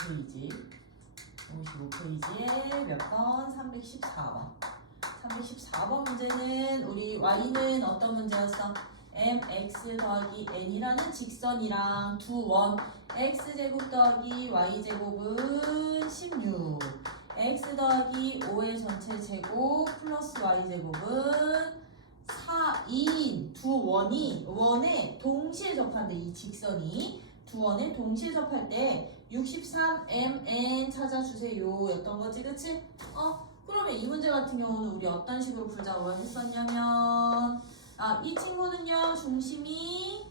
55페이지. 55페이지에 몇 번? 314번. 314번 문제는 우리 y는 어떤 문제였어? mx 더하기 n이라는 직선이랑 두 원 x제곱 더하기 y제곱은 16 x 더하기 5의 전체 제곱 플러스 y제곱은 4인 두 원에 동시에 접한대. 이 직선이 두 원에 동시에 접할 때 63mn 찾아주세요 였던 거지, 그치? 그러면 이 문제 같은 경우는 우리 어떤 식으로 풀자고 했었냐면 이 친구는요 중심이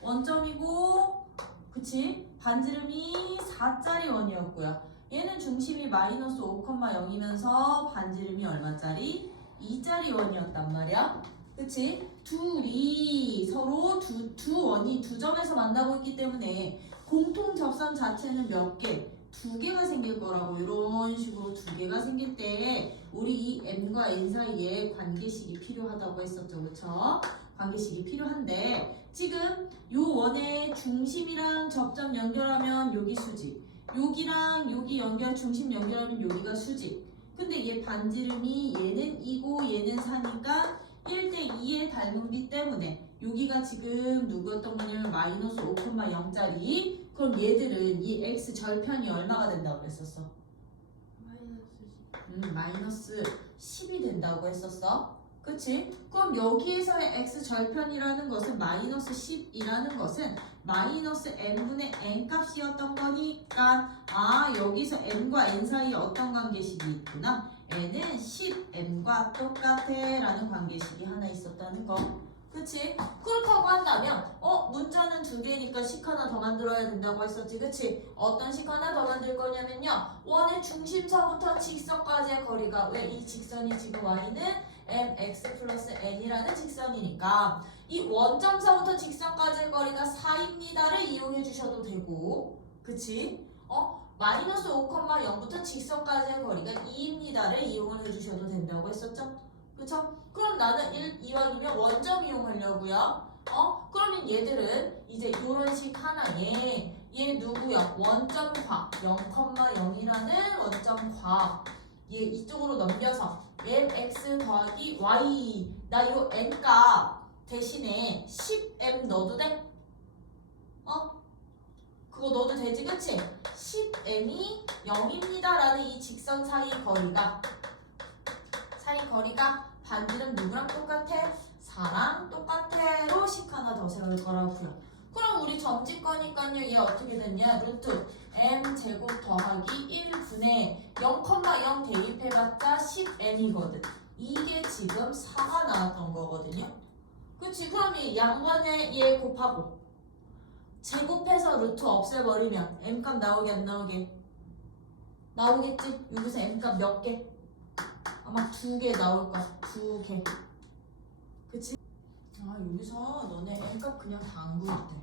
원점이고 그치? 반지름이 4짜리 원이었고요. 얘는 중심이 마이너스 5,0이면서 반지름이 얼마짜리? 2짜리 원이었단 말이야. 그치? 둘이 서로 두 원이 두 점에서 만나고 있기 때문에 공통 접선 자체는 몇 개? 두 개가 생길 거라고. 이런 식으로 두 개가 생길 때 우리 이 m과 n 사이에 관계식이 필요하다고 했었죠. 그쵸? 관계식이 필요한데 지금 요 원의 중심이랑 접점 연결하면 여기 수직, 여기랑 여기 중심 연결하면 여기가 수직. 근데 얘 반지름이 얘는 2고 얘는 4니까 1대2의 닮은비 때문에 여기가 지금 누구였던 거냐면 마이너스 5,0짜리. 그럼 얘들은 이 x 절편이 얼마가 된다고 했었어? 마이너스 10이 된다고 했었어. 그치? 그럼 여기에서의 x 절편이라는 것은 마이너스 10이라는 것은 마이너스 n분의 n 값이었던 거니까 여기서 n과 n 사이에 어떤 관계식이 있구나. n은 10m과 똑같아 라는 관계식이 하나 있었다는 거. 그치? 그렇다고 한다면 문자는 두 개니까 식 하나 더 만들어야 된다고 했었지. 그치? 어떤 식 하나 더 만들 거냐면요 원의 중심서부터 직선까지의 거리가 왜 이 직선이 지금 y는 mx 플러스 n이라는 직선이니까 이 원점서부터 직선까지의 거리가 4입니다를 이용해 주셔도 되고 그치? 마이너스 5,0부터 직선까지의 거리가 2입니다를 이용을 해주셔도 된다고 했었죠? 그쵸? 그럼 나는 이왕이면 원점 이용하려고요. 그러면 얘들은 이제 이런 식 하나에 얘 누구야? 원점 과 0,0이라는 원점 과 얘 이쪽으로 넘겨서 mx 더하기 y 나 요 n값 대신에 10m 넣어도 돼? 그거 넣어도 되지, 그치? 10m이 0입니다 라는 이 직선 사이 거리가 반지름 누구랑 똑같아? 4랑 똑같아로 식 하나 더 세울 거라고요. 그럼 우리 점집 거니까요 얘 어떻게 됐냐? 루트 m제곱 더하기 1분의 0,0 대입해봤자 10m이거든. 이게 지금 4가 나왔던 거거든요. 그치? 그럼 이 양변에 얘 곱하고 제곱해서 루트 없애버리면 m값 나오게 안 나오게? 나오겠지? 여기서 m값 몇 개? 아마 2개 나올 거야. 2개. 그치? 여기서 너네 m값 그냥 다 안 구해도 돼.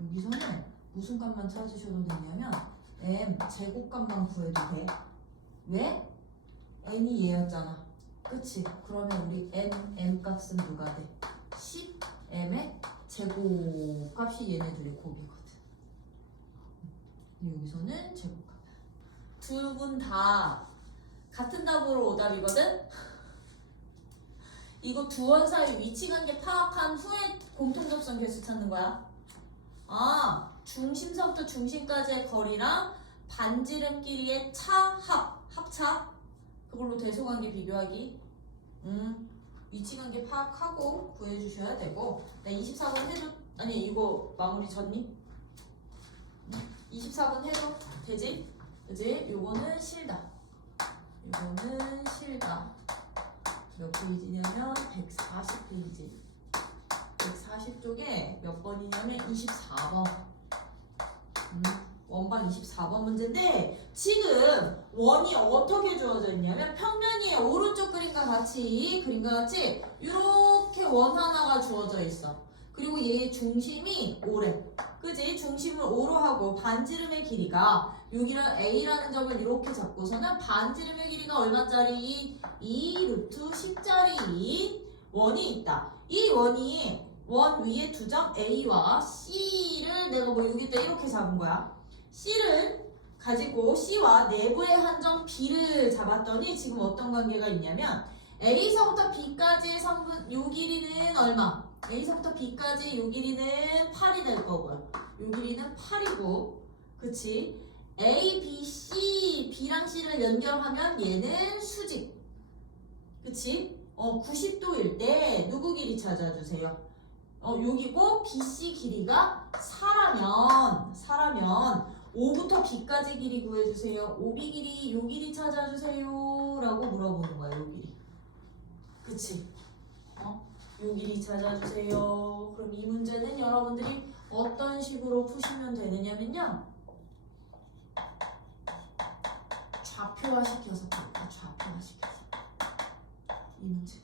여기서는 무슨 값만 찾으셔도 되냐면 m 제곱값만 구해도 돼. 왜? n이 얘였잖아. 그치? 그러면 우리 m 값은 누가 돼? 10m의 제곱값이 얘네들의 곱이거든. 여기서는 제곱값. 두 분 다 같은 답으로 오답이거든? 이거 두 원 사이 위치관계 파악한 후에 공통접선 개수 찾는 거야. 중심서부터 중심까지의 거리랑 반지름끼리의 합차 그걸로 대소관계 비교하기. 위치관계 파악하고 구해주셔야 되고. 나 24번 해도 이거 마무리 졌니? 24번 해도 되지? 그지? 요거는 실다. 이거는 실다. 몇 페이지냐면 140페이지. 140쪽에 몇 번이냐면 24번. 원방 24번 문제인데 지금 원이 어떻게 주어져 있냐면 평면 위에 오른쪽 그림과 같이 이렇게 원 하나가 주어져 있어. 그리고 얘의 중심이 O래. 그지? 중심을 O로 하고 반지름의 길이가 여기랑 A라는 점을 이렇게 잡고서는 반지름의 길이가 얼마짜리? 2 루트 10짜리 원이 있다. 이 원이 원 위에 두 점 A와 C를 내가 여기 때 이렇게 잡은 거야. C를 가지고 C와 내부의 한정 B를 잡았더니 지금 어떤 관계가 있냐면 A서부터 B까지의 성분 요 길이는 얼마? A서부터 B까지 요 길이는 8이 될 거고요. 요 길이는 8이고 그치? A, B, C, B랑 C를 연결하면 얘는 수직 그치? 90도일 때 누구 길이 찾아주세요? 여기고 BC 길이가 4라면 5부터 B까지 길이 구해주세요. OB 길이 요 길이 찾아주세요 라고 물어보는 거야. 요 길이 그치? 요 길이 찾아주세요. 그럼 이 문제는 여러분들이 어떤 식으로 푸시면 되느냐면요 좌표화시켜서 볼게요. 좌표화시켜서 이 문제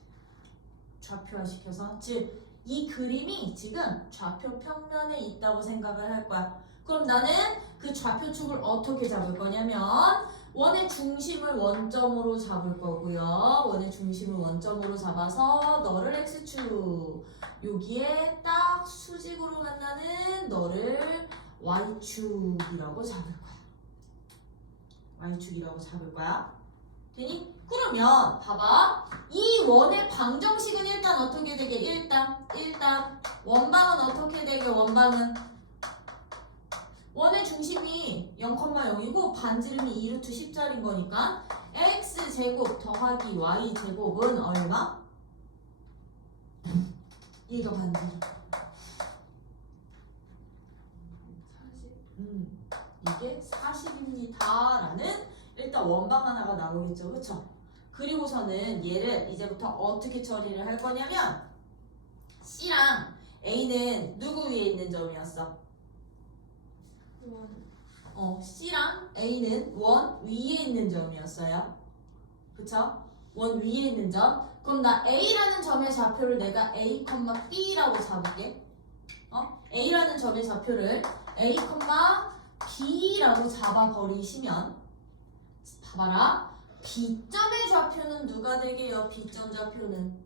좌표화시켜서 즉 이 그림이 지금 좌표 평면에 있다고 생각을 할 거야. 그럼 나는 그 좌표축을 어떻게 잡을 거냐면 원의 중심을 원점으로 잡을 거고요. 원의 중심을 원점으로 잡아서 너를 X축 여기에 딱 수직으로 만나는 너를 Y축이라고 잡을 거야. Y축이라고 잡을 거야. 되니? 그러면 봐봐. 이 원의 방정식은 일단 어떻게 되게? 일단 원방은 어떻게 되게? 원방은 원의 중심이 0,0이고 반지름이 2루트 10짜리인 거니까 x제곱 더하기 y제곱은 얼마? 얘가 반지름 40 이게 40입니다 라는 일단 원방 하나가 나오겠죠. 그쵸? 그리고서는 얘를 이제부터 어떻게 처리를 할 거냐면 C랑 A는 누구 위에 있는 점이었어? C랑 A는 원 위에 있는 점이었어요. 그쵸? 원 위에 있는 점. 그럼 나 A라는 점의 좌표를 내가 A, B라고 잡을게. A라는 점의 좌표를 A, B라고 잡아버리시면 봐봐라. B점의 좌표는 누가 되게요? B점 좌표는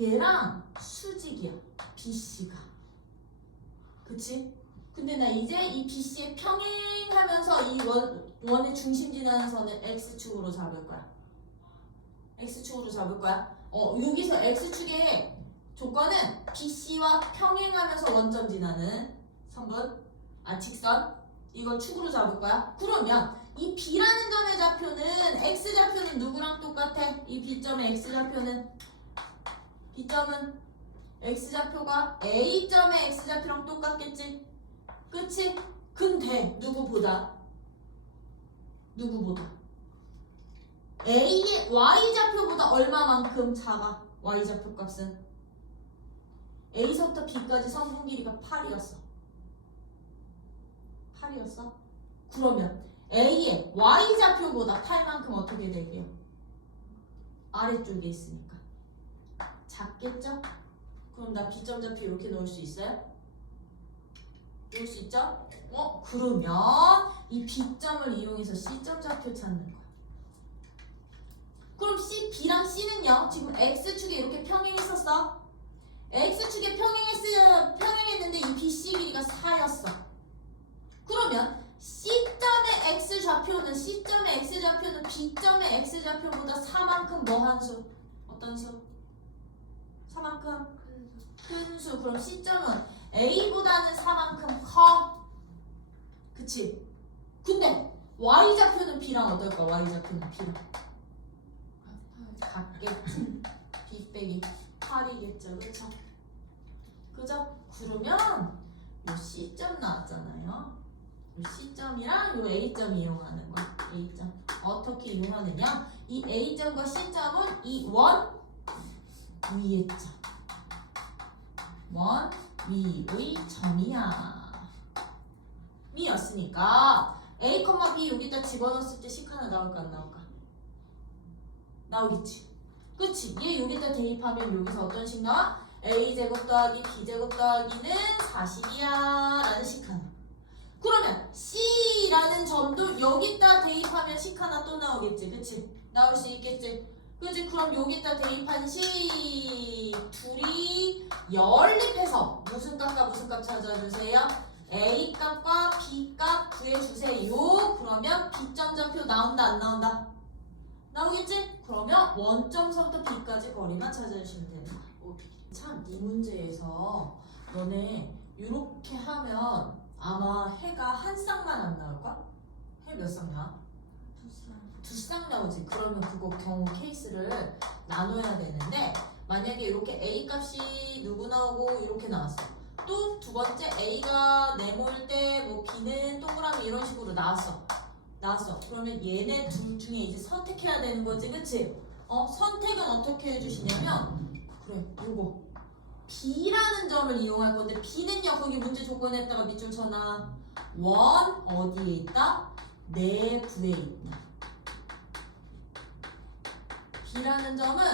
얘랑 수직이야. BC가 그치? 근데 나 이제 이 BC에 평행하면서 이 원의 중심 지나는 선을 X축으로 잡을 거야. X축으로 잡을 거야. 여기서 X축의 조건은 BC와 평행하면서 원점 지나는 선분, 직선 이걸 축으로 잡을 거야. 그러면 이 B라는 점의 좌표는 X좌표는 누구랑 똑같아? 이 B점의 X좌표는 B점은 X좌표가 A점의 X좌표랑 똑같겠지? 그치? 근데 누구보다 A의 Y좌표보다 얼마만큼 작아? Y좌표 값은 A서부터 B까지 성분 길이가 8이었어. 그러면 A의 Y좌표보다 8만큼 어떻게 되게요? 아래쪽에 있으니까 작겠죠? 그럼 나 B점 좌표 이렇게 넣을 수 있어요? 넣을 수 있죠? 그러면 이 B점을 이용해서 C점 좌표 찾는 거야. 그럼 B랑 C는요 지금 X축에 이렇게 평행했었어. X축에 평행했는데 이 BC 길이가 4였어. 그러면 C점의 X좌표는 B점의 X좌표보다 4만큼 뭐한 수? 어떤 수? 4만큼 큰 수. 그럼 C점은 A보다는 4만큼 커. 그치? 근데 Y좌표는 B랑 어떨까? Y좌표는 B랑 같겠지. B 빼기 8이겠죠. 그죠? 그러면 요 C점 나왔잖아요. 이 C점이랑 이 A점 이용하는 거야. A점 어떻게 이용하느냐? 이 A점과 C점은 이 원 위의 점, 원 위의 점이야. 이었으니까 A, B 여기다 집어넣었을 때 식 하나 나올까 안 나올까? 나오겠지. 그치? 얘 여기다 대입하면 여기서 어떤 식 나와? A제곱 더하기 B제곱 더하기는 40이야 라는 식 하나. 그러면 C라는 점도 여기다 대입하면 식 하나 또 나오겠지. 그치? 나올 수 있겠지. 그치? 그럼 여기다 대입한 식 둘이 연립해서 무슨 값과 무슨 값 찾아주세요? A 값과 B 값 구해주세요. 그러면 B점 좌표 나온다 안 나온다? 나오겠지? 그러면 원점서부터 B까지 거리만 찾아주시면 되는 거야. 참 이 문제에서 너네 이렇게 하면 아마 해가 한 쌍만 안 나올까? 해 몇 쌍 나와? 두 쌍 나오지. 그러면 그거 경우 케이스를 나눠야 되는데 만약에 이렇게 A 값이 누구 나오고 이렇게 나왔어. 또 두 번째 A가 네모일 때 뭐 B는 동그라미 이런 식으로 나왔어. 그러면 얘네 둘 중에 이제 선택해야 되는 거지, 그치? 선택은 어떻게 해주시냐면 그래, 요거 B라는 점을 이용할 건데 B는요 거기 문제 조건에다가 밑줄 쳐놔. 원 어디에 있다? 내부에 있다. B라는 점은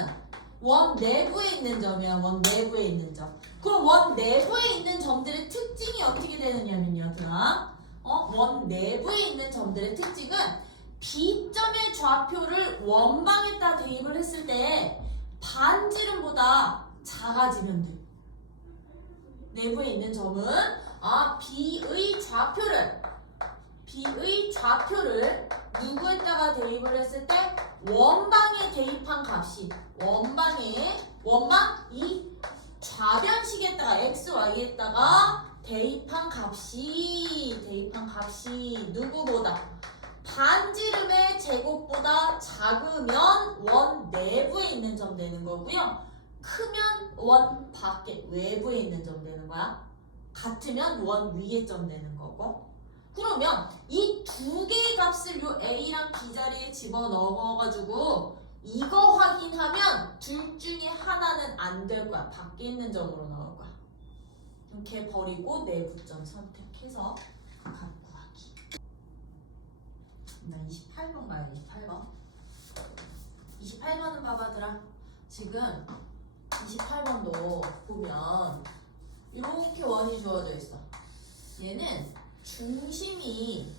원 내부에 있는 점이야. 원 내부에 있는 점. 그럼 원 내부에 있는 점들의 특징이 어떻게 되느냐면요, 얘들아. 원 내부에 있는 점들의 특징은 B점의 좌표를 원방에다 대입을 했을 때 반지름보다 작아지면 돼. 내부에 있는 점은 B의 좌표를 누구에다가 대입을 했을 때 원방에 대입한 값이 원방 이 좌변식에다가 XY에다가 대입한 값이 누구보다 반지름의 제곱보다 작으면 원 내부에 있는 점 되는 거고요. 크면 원 밖에 외부에 있는 점 되는 거야. 같으면 원 위에 점 되는 거고. 그러면 이 두 개의 값을 요 A랑 B 자리에 집어넣어가지고 이거 확인하면 둘 중에 하나는 안 될 거야. 밖에 있는 점으로 나올 거야. 이렇게 버리고 내부점 선택해서 값 구하기. 나 28번 봐요. 28번은 봐봐들아. 지금 28번도 보면 이렇게 원이 주어져 있어. 얘는 중심이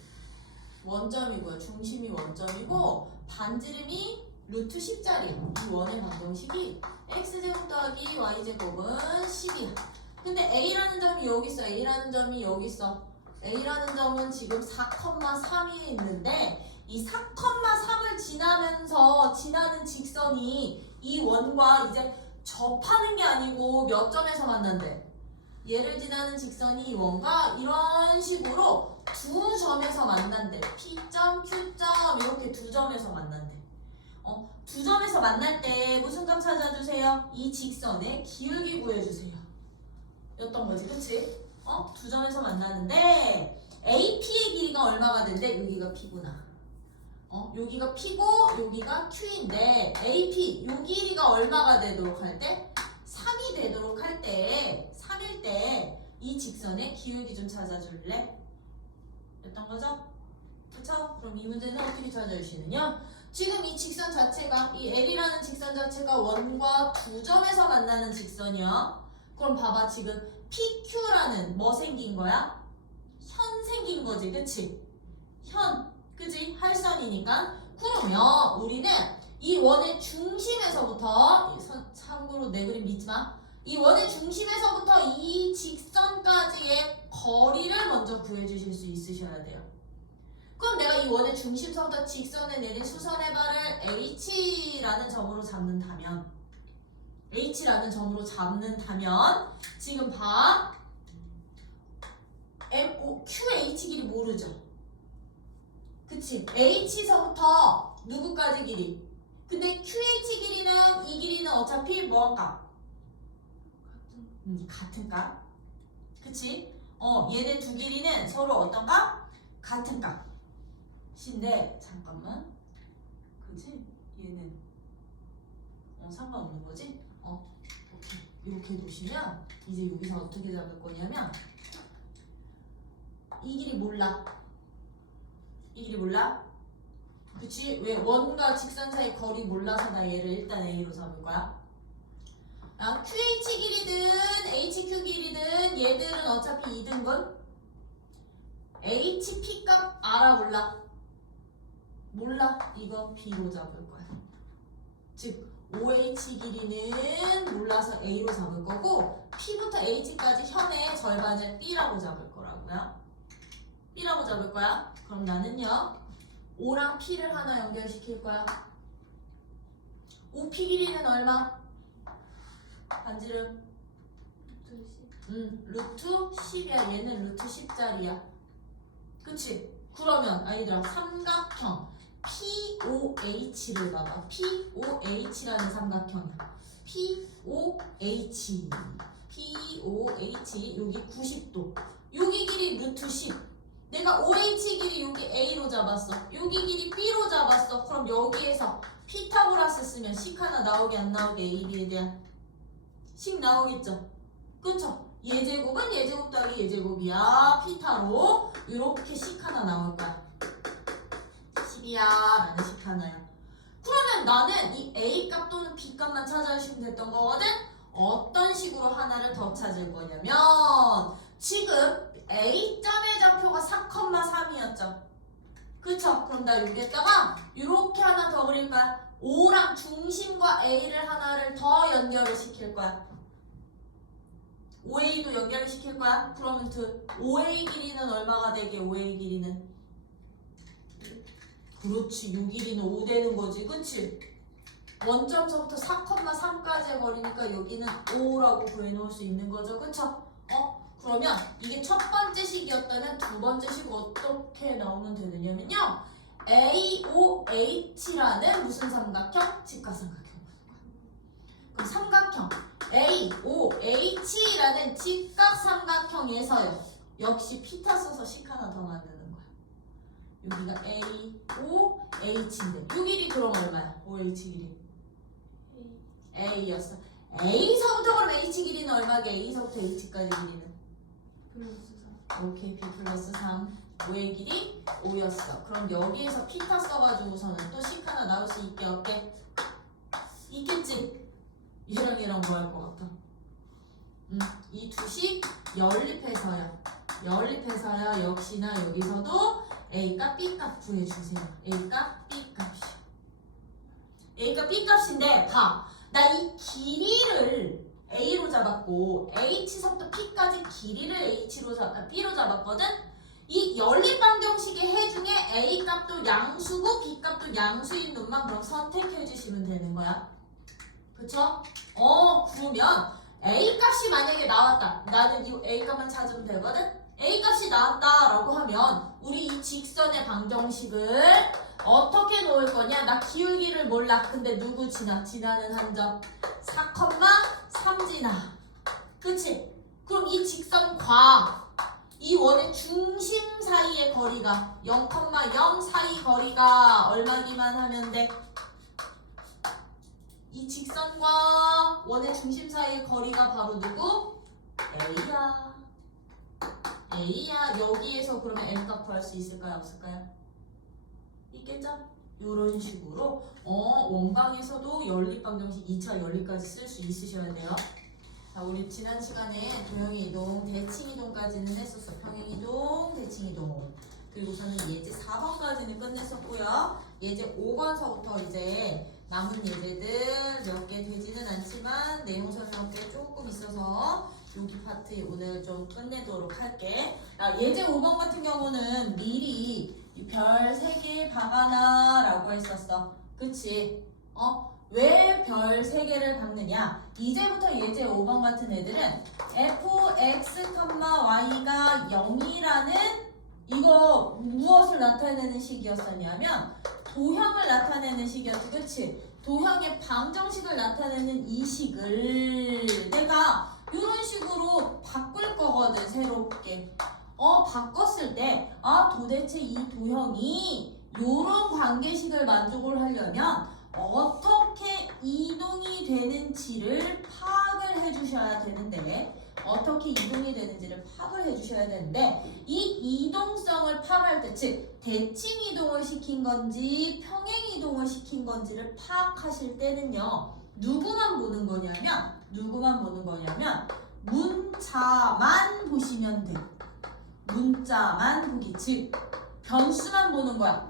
원점이고요. 중심이 원점이고 반지름이 루트 10짜리. 이 원의 방정식이 x제곱 더하기 y제곱은 10이야. 근데 a라는 점이 여기 있어. A라는 점은 지금 4,3이 있는데 이 4,3을 지나면서 지나는 직선이 이 원과 이제 접하는 게 아니고 몇 점에서 만난대? 얘를 지나는 직선이 이 원과 이런 식으로 두 점에서 만난대. P점, Q점 이렇게 두 점에서 만난대. 두 점에서 만날 때 무슨 값 찾아주세요? 이 직선의 기울기 구해주세요. 였던 거지, 그치? 두 점에서 만나는데 AP의 길이가 얼마가 된대? 여기가 P구나. 여기가 P고 여기가 Q인데 AP 요 길이가 얼마가 되도록 할 때? 3이 되도록 할 때 3일 때 이 직선의 기울기 좀 찾아줄래? 였던 거죠? 그쵸? 그럼 이 문제는 어떻게 찾아주시느냐? 지금 이 직선 자체가 이 L이라는 직선 자체가 원과 두 점에서 만나는 직선이야. 그럼 봐봐 지금 PQ라는 뭐 생긴 거야? 현 생긴 거지, 그치? 그치? 할선이니까. 그러면 우리는 이 원의 중심에서부터 참고로 내 그림 믿지 마. 이 원의 중심에서부터 이 직선까지의 거리를 먼저 구해주실 수 있으셔야 돼요. 그럼 내가 이 원의 중심서부터 직선에 내린 수선의 발을 H라는 점으로 잡는다면 지금 봐. QH 길이 모르죠? 그치? H서부터 누구까지 길이? 근데 QH 길이는 이 길이는 어차피 뭐한가? 같은 값. 그치? 얘네 두 길이는 서로 어떤 값? 같은 값인데 잠깐만. 그치? 얘는 상관없는 거지? 이렇게 두시면 이제 여기서 어떻게 잡을 거냐면 이 길이 몰라. 그치? 왜? 원과 직선 사이 거리 몰라서 나 얘를 일단 A로 잡을 거야. QH 길이든 HQ 길이든 얘들은 어차피 2등분. HP 값 알아 몰라? 이거 B로 잡을 거야. 즉 OH 길이는 몰라서 A로 잡을 거고 P부터 H까지 현의 절반을 B라고 잡을 거라고요. 거야? B라고 잡을 거야? 그럼 나는요 5랑 P를 하나 연결시킬 거야. 5P 길이는 얼마? 반지름 루트 10이야. 얘는 루트 10짜리야. 그치? 그러면 아이들아 삼각형 POH를 봐봐. POH라는 삼각형이야. POH 여기 90도 여기 길이 루트 10. 내가 OH 길이 여기 A로 잡았어. 여기 길이 B로 잡았어. 그럼 여기에서 피타고라스 쓰면 식 하나 나오게 안 나오게 AB에 대한 식 나오겠죠? 그쵸? 예제곱은 예제곱 더하기 예제곱이야. 피타로 이렇게 식 하나 나올 거야. 10이야 라는 식 하나야. 그러면 나는 이 A 값 또는 B 값만 찾아주시면 됐던 거거든? 어떤 식으로 하나를 더 찾을 거냐면 지금 A점의 좌표가 4,3이었죠. 그쵸? 그럼 나 여기에다가 이렇게 하나 더 그릴 거야. O랑 중심과 A를 하나를 더 연결을 시킬 거야. OA도 연결을 시킬 거야. 그러면 OA 길이는 얼마가 되게? OA 길이는 그렇지. 요 길이는 5 되는 거지. 그치? 원점서부터 4,3까지의 거리니까 여기는 5라고 구해놓을 수 있는 거죠. 그쵸? 그러면 이게 첫 번째 식이었다면 두 번째 식 어떻게 나오면 되느냐면요. AOH라는 무슨 삼각형? 직각삼각형. 그럼 삼각형 AOH라는 직각삼각형에서요. 역시 피타 써서 식 하나 더 만드는 거야. 여기가 AOH인데 요 길이 그럼 얼마야? OH 길이 A였어. A서부터 그럼 H 길이는 얼마게? A서부터 H까지 길이는? 오케이. B 플러스 3 5의 길이 5였어. 그럼 여기에서 피타 써가지고서는 또 식 하나 나올 수 있게 없게? 있겠지? 얘랑 뭐 할 것 같아? 이 두 식 연립해서요 역시나 여기서도 A값 B값 구해주세요. A값 B값이 A값 B값인데 봐. 나 이 길이를 A로 잡았고 H서부터 P까지 길이를 B로 잡았거든? 이 연립방정식의 해 중에 A 값도 양수고 B 값도 양수인 놈만 그럼 선택해 주시면 되는 거야. 그쵸? 그러면 A 값이 만약에 나왔다. 나는 이 A 값만 찾으면 되거든? A 값이 나왔다 라고 하면 우리 이 직선의 방정식을 어떻게 놓을 거냐? 나 기울기를 몰라. 근데 누구 지나는 한 점 4,3 지나. 그치? 그럼 이 직선과 이 원의 중심 사이의 거리가 0,0 사이 거리가 얼마기만 하면 돼? 이 직선과 원의 중심 사이의 거리가 바로 누구? A야. 여기에서 그러면 M값 구할 수 있을까요? 없을까요? 있겠죠? 이런 식으로 원방에서도 연립방정식 2차 연립까지 쓸 수 있으셔야 돼요. 자, 우리 지난 시간에 도형이동, 대칭이동까지는 했었어. 평행이동, 대칭이동. 그리고서는 예제 4번까지는 끝냈었고요. 예제 5번서부터 이제 남은 예제들 몇 개 되지는 않지만 내용 설명 때 조금 있어서 여기 파트 오늘 좀 끝내도록 할게. 예제 5번 같은 경우는 미리 별 3개 박아놔 라고 했었어. 그치? 왜 별 3개를 박느냐? 이제부터 예제 5번 같은 애들은 fx, y가 0이라는 이거 무엇을 나타내는 식이었었냐면 도형을 나타내는 식이었지. 그치? 도형의 방정식을 나타내는 이 식을 내가 이런 식으로 바꿀 거거든. 새롭게 바꿨을 때 도대체 이 도형이 이런 관계식을 만족을 하려면 어떻게 이동이 되는지를 파악을 해주셔야 되는데 어떻게 이동이 되는지를 파악을 해주셔야 되는데 이 이동성을 파악할 때 즉 대칭 이동을 시킨 건지 평행 이동을 시킨 건지를 파악하실 때는요 누구만 보는 거냐면 문자만 보시면 돼. 문자만 보기 즉 변수만 보는 거야.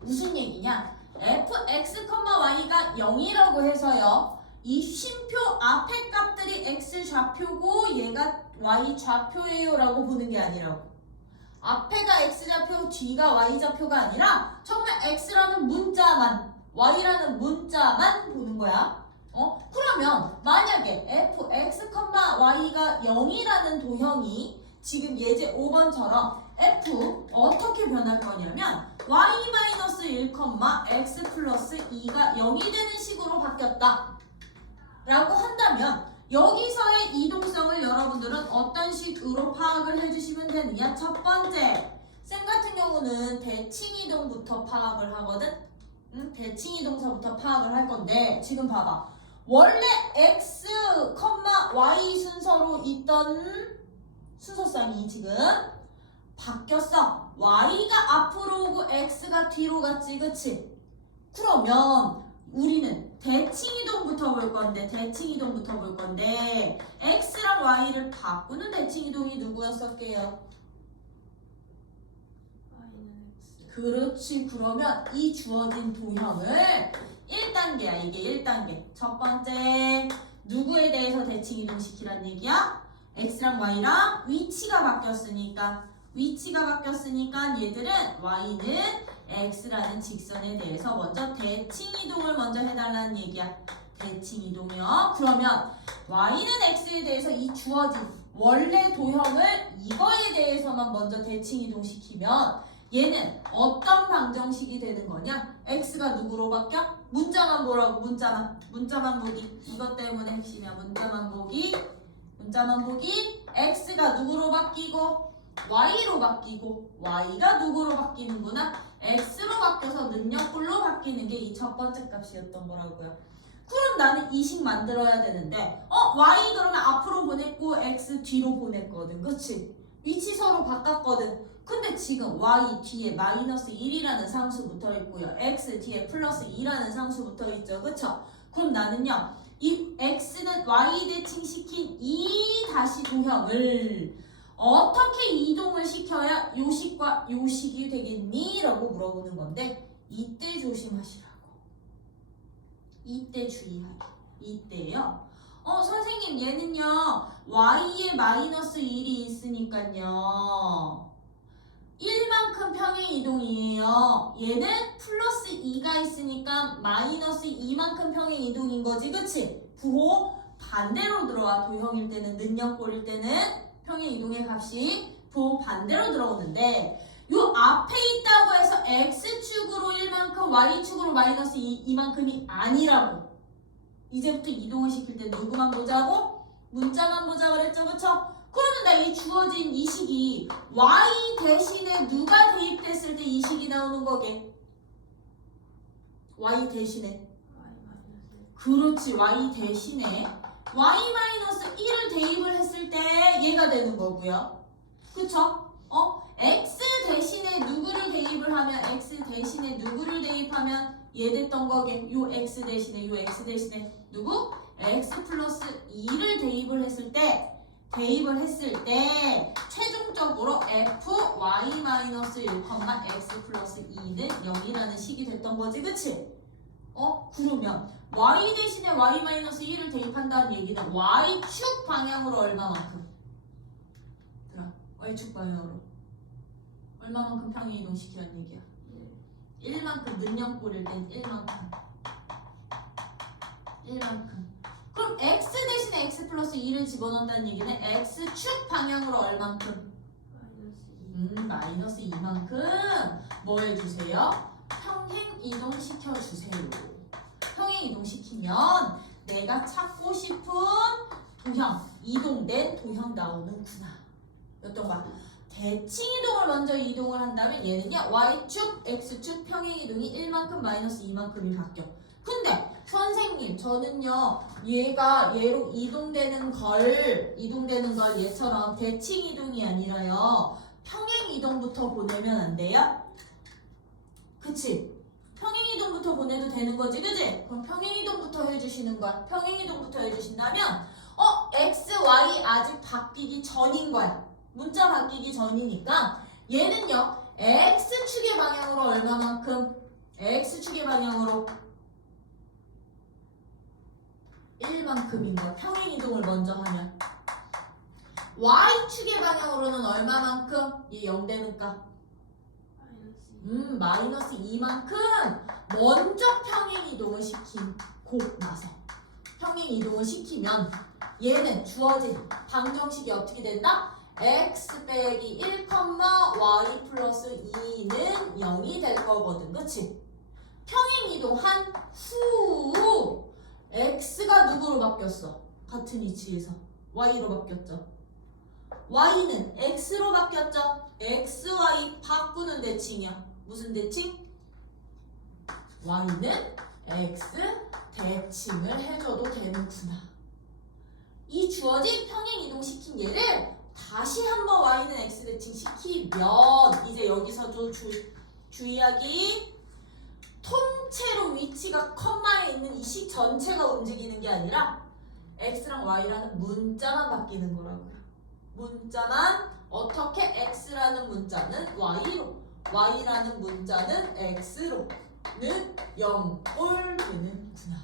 무슨 얘기냐? fx, y가 0이라고 해서요. 이 쉼표 앞에 값들이 x 좌표고 얘가 y 좌표예요 라고 보는 게 아니라고. 앞에가 x좌표, 뒤가 y좌표가 아니라 정말 x라는 문자만, y라는 문자만 보는 거야. 그러면 만약에 fx, y가 0이라는 도형이 지금 예제 5번처럼 f 어떻게 변할 거냐면 y-1, x 플러스 2가 0이 되는 식으로 바뀌었다 라고 한다면 여기서의 이동성을 여러분들은 어떤 식으로 파악을 해주시면 되느냐. 첫 번째, 쌤 같은 경우는 대칭이동부터 파악을 하거든. 대칭이동서부터 파악을 할 건데 지금 봐봐. 원래 x, y 순서로 있던 순서상이 지금 바뀌었어. y가 앞으로 오고 x가 뒤로 갔지, 그치? 그러면 우리는 대칭이동부터 볼 건데 x랑 y를 바꾸는 대칭이동이 누구였을게요? 그렇지. 그러면 이 주어진 도형을 1단계야. 이게 1단계. 첫 번째, 누구에 대해서 대칭이동 시키란 얘기야? x랑 y랑 위치가 바뀌었으니까 얘들은 y는 x라는 직선에 대해서 먼저 대칭이동을 먼저 해달라는 얘기야. 대칭이동이요. 그러면 y는 x에 대해서 이 주어진 원래 도형을 이거에 대해서만 먼저 대칭이동 시키면 얘는 어떤 방정식이 되는 거냐? x가 누구로 바뀌어? 문자만 보라고. 문자만 보기. 이것 때문에 핵심이야. 문자만 보기. x가 누구로 바뀌고 y로 바뀌고 y가 누구로 바뀌는구나? x로 바뀌어서 능력불로 바뀌는 게 이 첫 번째 값이었던 거라고요. 그럼 나는 이식 만들어야 되는데 y 그러면 앞으로 보냈고 x 뒤로 보냈거든. 그치? 위치 서로 바꿨거든. 근데 지금 y 뒤에 마이너스 1이라는 상수 붙어 있고요. x 뒤에 플러스 2라는 상수 붙어 있죠. 그쵸? 그럼 나는요. 이 x는 y 대칭시킨 이 다시 도형을 어떻게 이동을 시켜야 요식과 요식이 되겠니? 라고 물어보는 건데 이때 조심하시라고. 이때 주의하기. 이때요. 선생님 얘는요. y에 마이너스 1이 있으니까요. 1만큼 평행 이동이에요. 얘는 플러스 2가 있으니까 마이너스 2만큼 평행 이동인 거지. 그치? 부호 반대로 들어와. 도형일 때는 능력꼴일 때는 평행 이동의 값이 부호 반대로 들어오는데 요 앞에 있다고 해서 x축으로 1만큼 y축으로 마이너스 2만큼이 아니라고. 이제부터 이동을 시킬 때 누구만 보자고? 문자만 보자 그랬죠. 그쵸? 그러면 나 이 주어진 이 식이 y 대신에 누가 대입됐을 때 이 식이 나오는 거게? y 대신에. 그렇지. y 대신에 y-1을 대입을 했을 때 얘가 되는 거고요. 그쵸? x 대신에 누구를 대입을 하면 얘 됐던 거게. 요 x 대신에 누구? x 플러스 2를 대입을 했을 때 최종적으로 f y-1, x 플러스 2는 0이라는 식이 됐던 거지. 그치? 그러면 y 대신에 y-1을 대입한다는 얘기는 y축 방향으로 얼마만큼? y축 방향으로 얼마만큼 평행 이동시키라는 얘기야? 1만큼. 능력꼴일 땐 1만큼. 그럼 x 대신에 x 플러스 2를 집어넣는다는 얘기는 x축 방향으로 얼만큼? 마이너스 2만큼. 뭐 해주세요? 평행 이동시켜주세요. 평행 이동시키면 내가 찾고 싶은 도형, 이동된 도형 나오는구나. 였던 거야. 대칭 이동을 먼저 이동을 한다면 얘는요. y축, x축 평행 이동이 1만큼 마이너스 2만큼이 바뀌어. 근데 선생님 저는요. 얘가 얘로 이동되는 걸 얘처럼 대칭 이동이 아니라요. 평행 이동부터 보내면 안 돼요? 그치? 평행 이동부터 보내도 되는 거지, 그치? 그럼 평행 이동부터 해주시는 거야. 평행 이동부터 해주신다면 x, y 아직 바뀌기 전인 거야. 문자 바뀌기 전이니까 얘는요. x축의 방향으로 얼마만큼? x축의 방향으로 1만큼인 거야. 평행 이동을 먼저 하면 y축의 방향으로는 얼마만큼? 얘 0 되니까 마이너스 2만큼 먼저 평행 이동을 시키고 나서 평행 이동을 시키면 얘는 주어진 방정식이 어떻게 된다? x 빼기 1, y 플러스 2는 0이 될 거거든. 그치? 평행 이동한 후 x가 누구로 바뀌었어? 같은 위치에서 y로 바뀌었죠. y는 x로 바뀌었죠. x, y 바꾸는 대칭이야. 무슨 대칭? y는 x 대칭을 해줘도 되는구나. 이 주어진 평행 이동시킨 얘를 다시 한번 y는 x 대칭 시키면 이제 여기서도 주의하기 통째로 위치가 컴마에 있는 이 식 전체가 움직이는 게 아니라 x랑 y라는 문자만 바뀌는 거라고요. 문자만 어떻게 x라는 문자는 y로 y라는 문자는 x로는 0꼴 되는구나.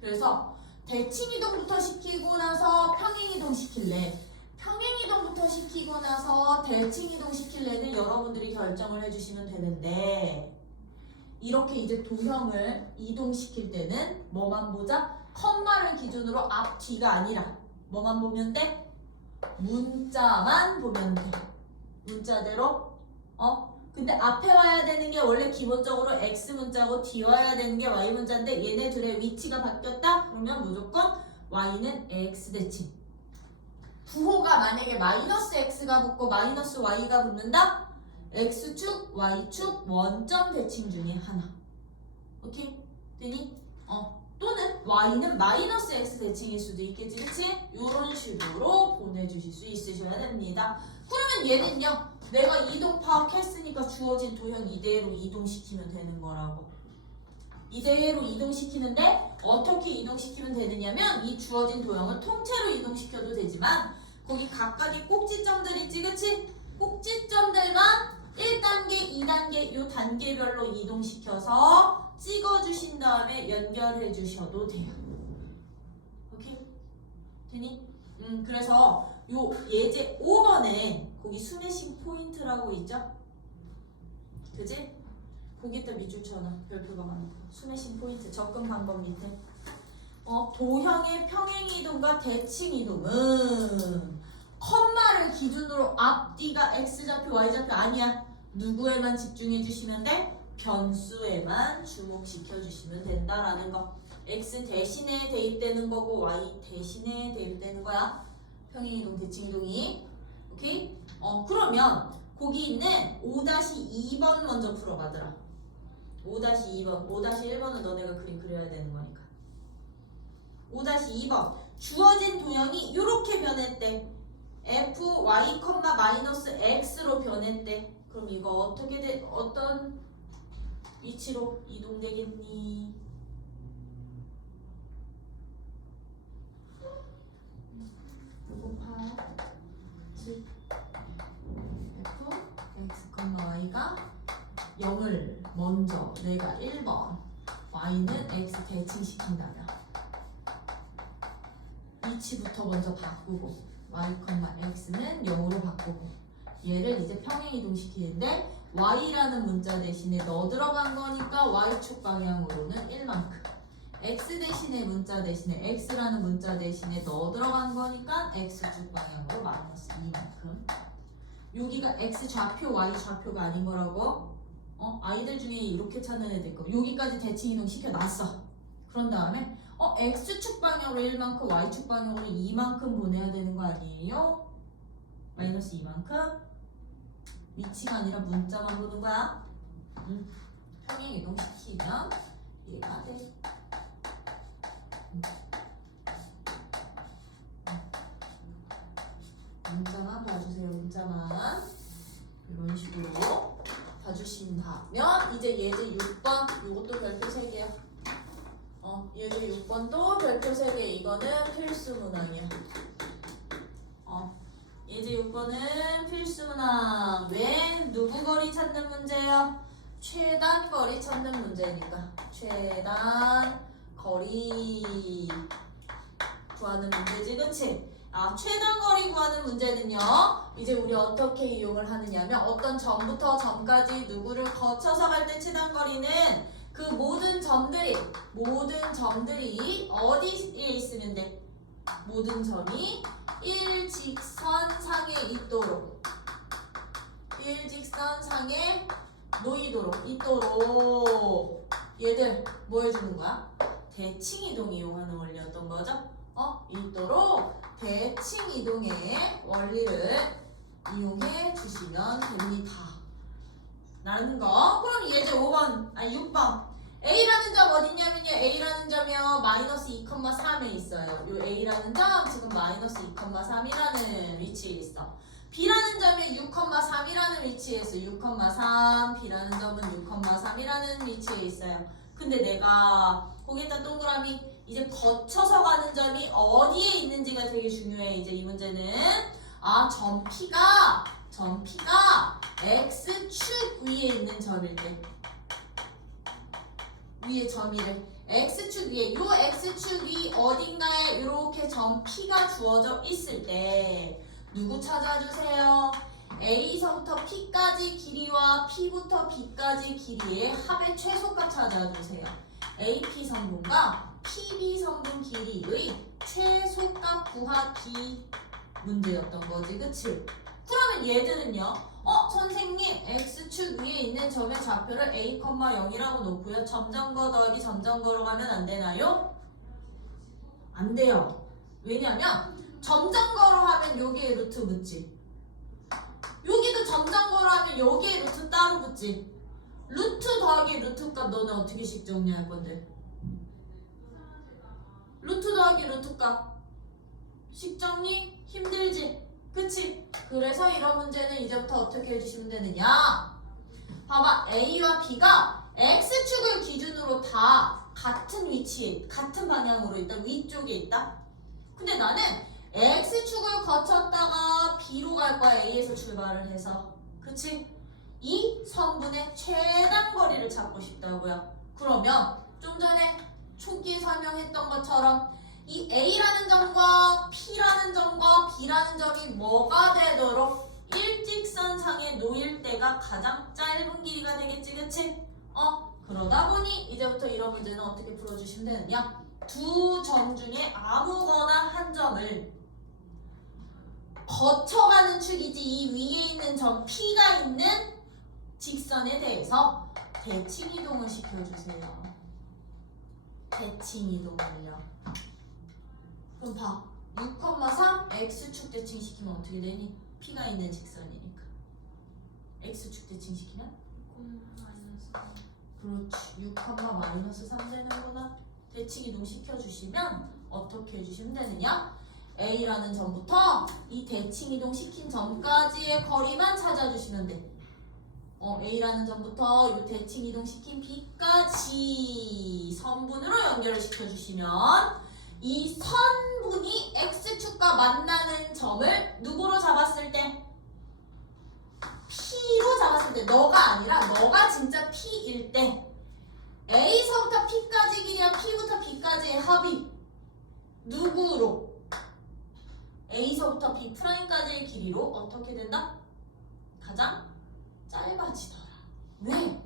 그래서 대칭이동부터 시키고 나서 평행이동 시킬래, 평행이동부터 시키고 나서 대칭이동 시킬래는 여러분들이 결정을 해주시면 되는데 이렇게 이제 도형을 이동시킬 때는 뭐만 보자? 컴마를 기준으로 앞, 뒤가 아니라 뭐만 보면 돼? 문자만 보면 돼. 문자대로 근데 앞에 와야 되는 게 원래 기본적으로 x 문자고 뒤 와야 되는 게 y 문자인데 얘네 둘의 위치가 바뀌었다? 그러면 무조건 y는 x 대칭. 부호가 만약에 마이너스 x가 붙고 마이너스 y가 붙는다? x축, y축 원점 대칭 중에 하나. 오케이? 되니? 또는 y는 마이너스 x 대칭일 수도 있겠지, 그치? 이런 식으로 보내주실 수 있으셔야 됩니다. 그러면 얘는요, 내가 이동 파악했으니까 주어진 도형 이대로 이동시키면 되는 거라고. 이대로 이동시키는데 어떻게 이동시키면 되느냐면 이 주어진 도형을 통째로 이동시켜도 되지만 거기 각각의 꼭지점들 있지, 그치? 꼭지점들만 1단계, 2단계 요 단계별로 이동시켜서 찍어주신 다음에 연결해 주셔도 돼요. 오케이? 되니? 그래서 요 예제 5번에 거기 스매싱 포인트라고 있죠? 그지? 거기다 밑줄 쳐놔. 별표가 많은 거. 스매싱 포인트 접근 방법 밑에. 도형의 평행 이동과 대칭 이동은 컴마를 기준으로 앞뒤가 x좌표, y좌표 아니야. 누구에만 집중해 주시면 돼? 변수에만 주목시켜 주시면 된다라는 거. x 대신에 대입되는 거고 y 대신에 대입되는 거야. 평행이동, 대칭이동이. 오케이? 그러면 거기 있는 5-2번 먼저 풀어봐더라. 5-2번, 5-1번은 너네가 그림 그려야 되는 거니까. 5-2번 주어진 도형이 이렇게 변했대. f, y, 마이너스 x로 변했대. 그럼 이거 어떻게 어떤 위치로 이동되겠니? 곱하 즉 f, x, y가 0을 먼저 내가 1번 y는 x 대칭시킨다면 위치부터 먼저 바꾸고 y, x는 0으로 바꾸고 얘를 이제 평행 이동시키는데 y라는 문자 대신에 넣어 들어간 거니까 y축 방향으로는 1만큼 x 대신에 문자 대신에 x라는 문자 대신에 넣어 들어간 거니까 x축 방향으로 마이너스 2만큼. 여기가 x 좌표 y 좌표가 아닌 거라고. 아이들 중에 이렇게 찾는 애들 있고 여기까지 대칭 이동 시켜놨어. 그런 다음에 x축 방향으로 1만큼 y축 방향으로 2만큼 보내야 되는 거 아니에요? 마이너스 2만큼 위치가 아니라 문자만 보는 거야. 평행 이동 시키면 얘가 돼. 문자만 봐주세요. 문자만 이런 식으로 봐주신다면 이제 예제 6번 이것도 별표 3개야. 예제 6번도 별표 3개. 이거는 필수 문항이야. 예제 6번은 필수 문항. 왜? 누구 거리 찾는 문제야? 최단 거리 찾는 문제니까 최단 거리 구하는 문제지, 그치? 최단거리 구하는 문제는요. 이제 우리 어떻게 이용을 하느냐면 어떤 점부터 점까지 누구를 거쳐서 갈 때 최단거리는 그 모든 점들이 어디에 있으면 돼? 모든 점이 일직선상에 있도록 얘들 뭐 해주는 거야? 대칭이동 이용하는 원리였던 거죠? 있도록 대칭이동의 원리를 이용해 주시면 됩니다. 라는 거. 그럼 이제 6번. A라는 점 어디냐면요. A라는 점이요. 마이너스 2,3에 있어요. 요 A라는 점 지금 마이너스 2,3이라는 위치에 있어. B라는 점이 6,3이라는 위치에 있어. 6,3. B라는 점은 6,3이라는 위치에 있어요. 근데 내가 거기에다 동그라미 이제 거쳐서 가는 점이 어디에 있는지가 되게 중요해. 이제 이 문제는 점 P가 X축 위에 있는 점일 때 위에 점이래. X축 위에 요 X축 위 어딘가에 이렇게 점 P가 주어져 있을 때 누구 찾아주세요? A서부터 P까지 길이와 P부터 B까지 길이의 합의 최소값 찾아주세요. AP 성분과 PB 성분 길이의 최소값 구하기 문제였던 거지, 그치? 그러면 얘들은요. 선생님 X축 위에 있는 점의 좌표를 A, 0이라고 놓고요. 점점거 더하기 점점거로 가면 안 되나요? 안 돼요. 왜냐면 점점거로 하면 여기에 루트 붙지. 여기도 점점거로 하면 여기에 루트 따로 붙지. 루트 더하기 루트값 너네 어떻게 식 정리할 건데? 루트 더하기 루트값 식 정리 힘들지? 그치? 그래서 이런 문제는 이제부터 어떻게 해주시면 되느냐? 봐봐. A와 B가 X축을 기준으로 다 같은 위치에, 같은 방향으로 있다. 위쪽에 있다. 근데 나는 X축을 거쳤다가 B로 갈 거야. A에서 출발을 해서. 그치? 이 선분의 최단 거리를 찾고 싶다고요. 그러면 좀 전에 초기에 설명했던 것처럼 이 A라는 점과 P라는 점과 B라는 점이 뭐가 되도록 일직선상에 놓일 때가 가장 짧은 길이가 되겠지, 그치? 그러다 보니 이제부터 이런 문제는 어떻게 풀어주시면 되느냐? 두 점 중에 아무거나 한 점을 거쳐가는 축이지 이 위에 있는 점 P가 있는 직선에 대해서 대칭이동을 시켜주세요. 대칭이동을요. 그럼 봐. 6,3 X축 대칭시키면 어떻게 되니? P가 있는 직선이니까. X축 대칭시키면? 그렇지. 6,-3 되는구나. 대칭이동 시켜주시면 어떻게 해주시면 되느냐? A라는 점부터 이 대칭이동 시킨 점까지의 거리만 찾아주시면 돼. A라는 점부터 이 대칭이동 시킨 B까지 선분으로 연결을 시켜주시면 이 선분이 X축과 만나는 점을 누구로 잡았을 때? P로 잡았을 때. 너가 아니라 너가 진짜 P일 때 A서부터 P까지 길이와 P부터 B까지의 합이 누구로? A서부터 B'까지의 길이로 어떻게 된다? 가장 짧아지더라. 왜?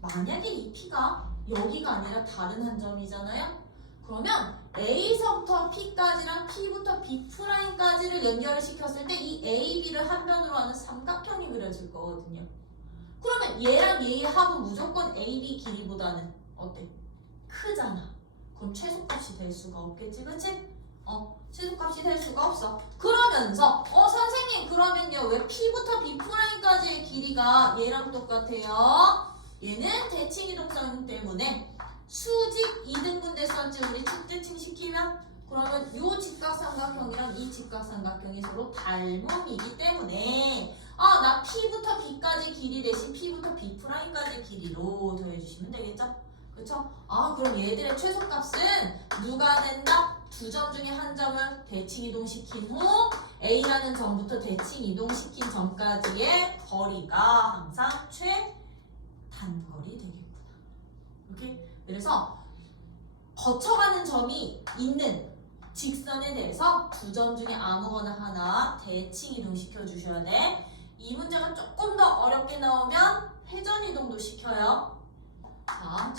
만약에 이 P가 여기가 아니라 다른 한 점이잖아요? 그러면 A서부터 P까지랑 P부터 B'까지를 연결을 시켰을 때 이 A, B를 한 변으로 하는 삼각형이 그려질 거거든요. 그러면 얘랑 얘의 합은 무조건 A, B 길이보다는 어때? 크잖아. 그럼 최소값이 될 수가 없겠지, 그치? 최소값이 될 수가 없어. 그러면서 선생님 그러면요 왜 P부터 B'까지의 길이가 얘랑 똑같아요? 얘는 대칭이동성 때문에 수직 이등분대선지 우리 축대칭 시키면 그러면 요 직각삼각형이랑 이 직각삼각형이 서로 닮음이기 때문에 나 P부터 B까지 길이 대신 P부터 B'까지 길이로 더해주시면 되겠죠? 그쵸? 그럼 얘들의 최소값은 누가 된다? 두 점 중에 한 점을 대칭이동시킨 후 A라는 점부터 대칭이동시킨 점까지의 거리가 항상 최단거리 되겠구나. 오케이? 그래서 거쳐가는 점이 있는 직선에 대해서 두 점 중에 아무거나 하나 대칭 이동시켜 주셔야 돼. 이 문제가 조금 더 어렵게 나오면 회전 이동도 시켜요. 자,